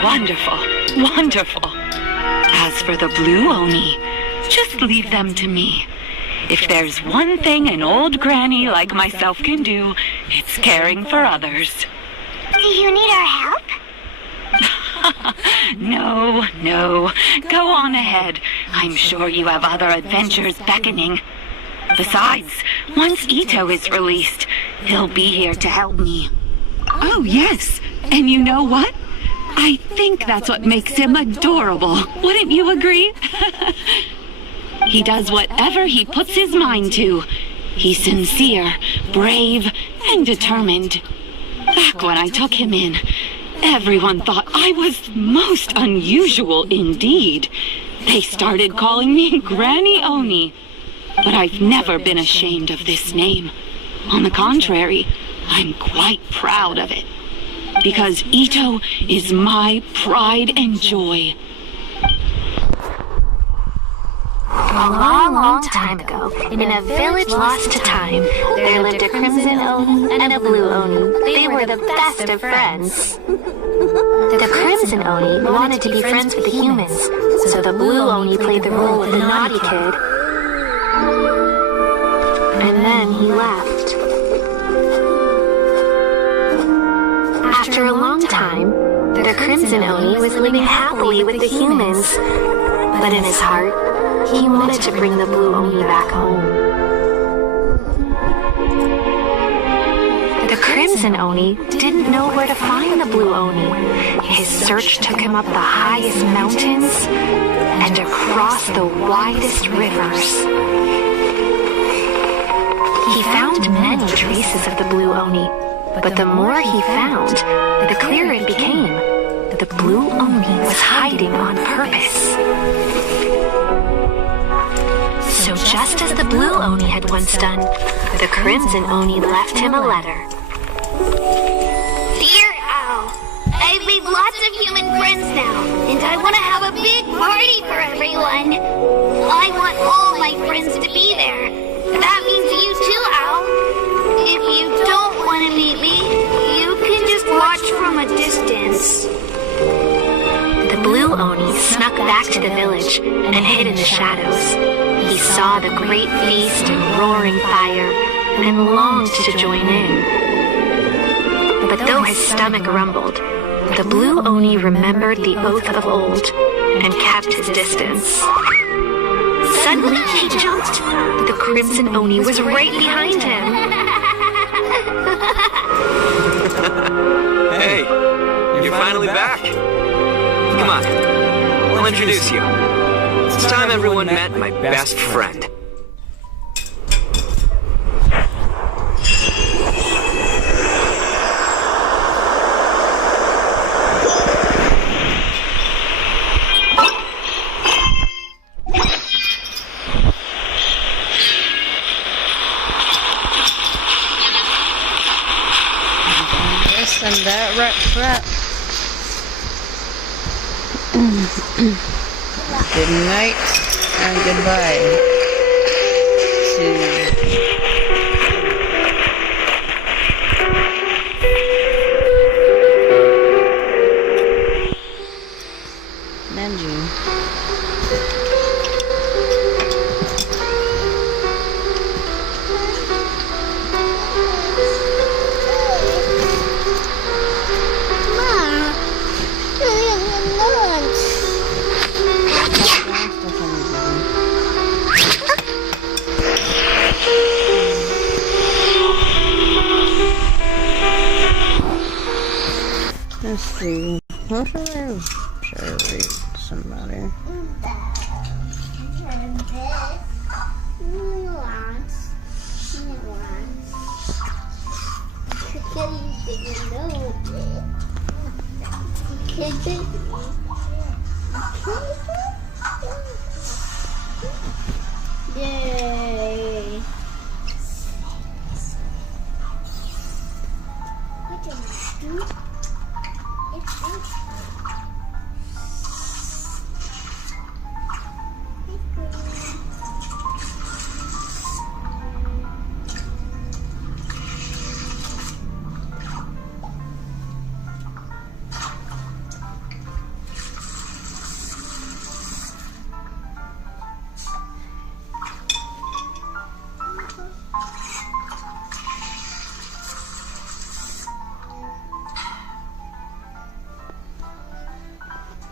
Wonderful, wonderful. As for the Blue Oni, just leave them to me. If there's one thing an old granny like myself can do, it's caring for others. Do you need our help? No. Go on ahead. I'm sure you have other adventures beckoning. Besides, once Itto is released, he'll be here to help me. Oh, yes. And you know what? I think that's what makes him adorable. Wouldn't you agree? He does whatever he puts his mind to. He's sincere, brave, and determined. Back when I took him in, everyone thought I was most unusual indeed. They started calling me Granny Oni. But I've never been ashamed of this name. On the contrary, I'm quite proud of it. Because Itto is my pride and joy. A long time ago, in a village lost to time, there lived a Crimson Oni and a Blue Oni. They were the best of friends. The Crimson Oni wanted to be friends with the humans, so the Blue Oni played the role of the naughty kid. And then he left. After a long time, the Crimson Oni was living happily with the humans, but in his heart, he wanted to bring the Blue Oni back home. The Crimson Oni didn't know where to find the Blue Oni. His search took him up the highest mountains and across the widest rivers. He found many traces of the Blue Oni, but the more he found, the clearer it became. The Blue Oni was hiding on purpose. So just as the Blue Oni had once done, the Crimson Oni left him a letter. Dear Al, I've made lots of human friends now, and I want to have a big party for everyone. I want all my friends to be there. That means you too, Owl. If you don't want to meet me, you can just watch from a distance. The blue Oni snuck back to the village and hid in the shadows. He saw the great feast and roaring fire and longed to join in. But though his stomach rumbled, the blue Oni remembered the oath of old and kept his distance. Suddenly he jumped. The crimson Oni was right behind him. Hey, you're finally back. Come on, I'll introduce you. It's time everyone met my best friend. And that crap. Good night and goodbye to Nanjing. Let's see. What should I read somebody? Yay! What do you do?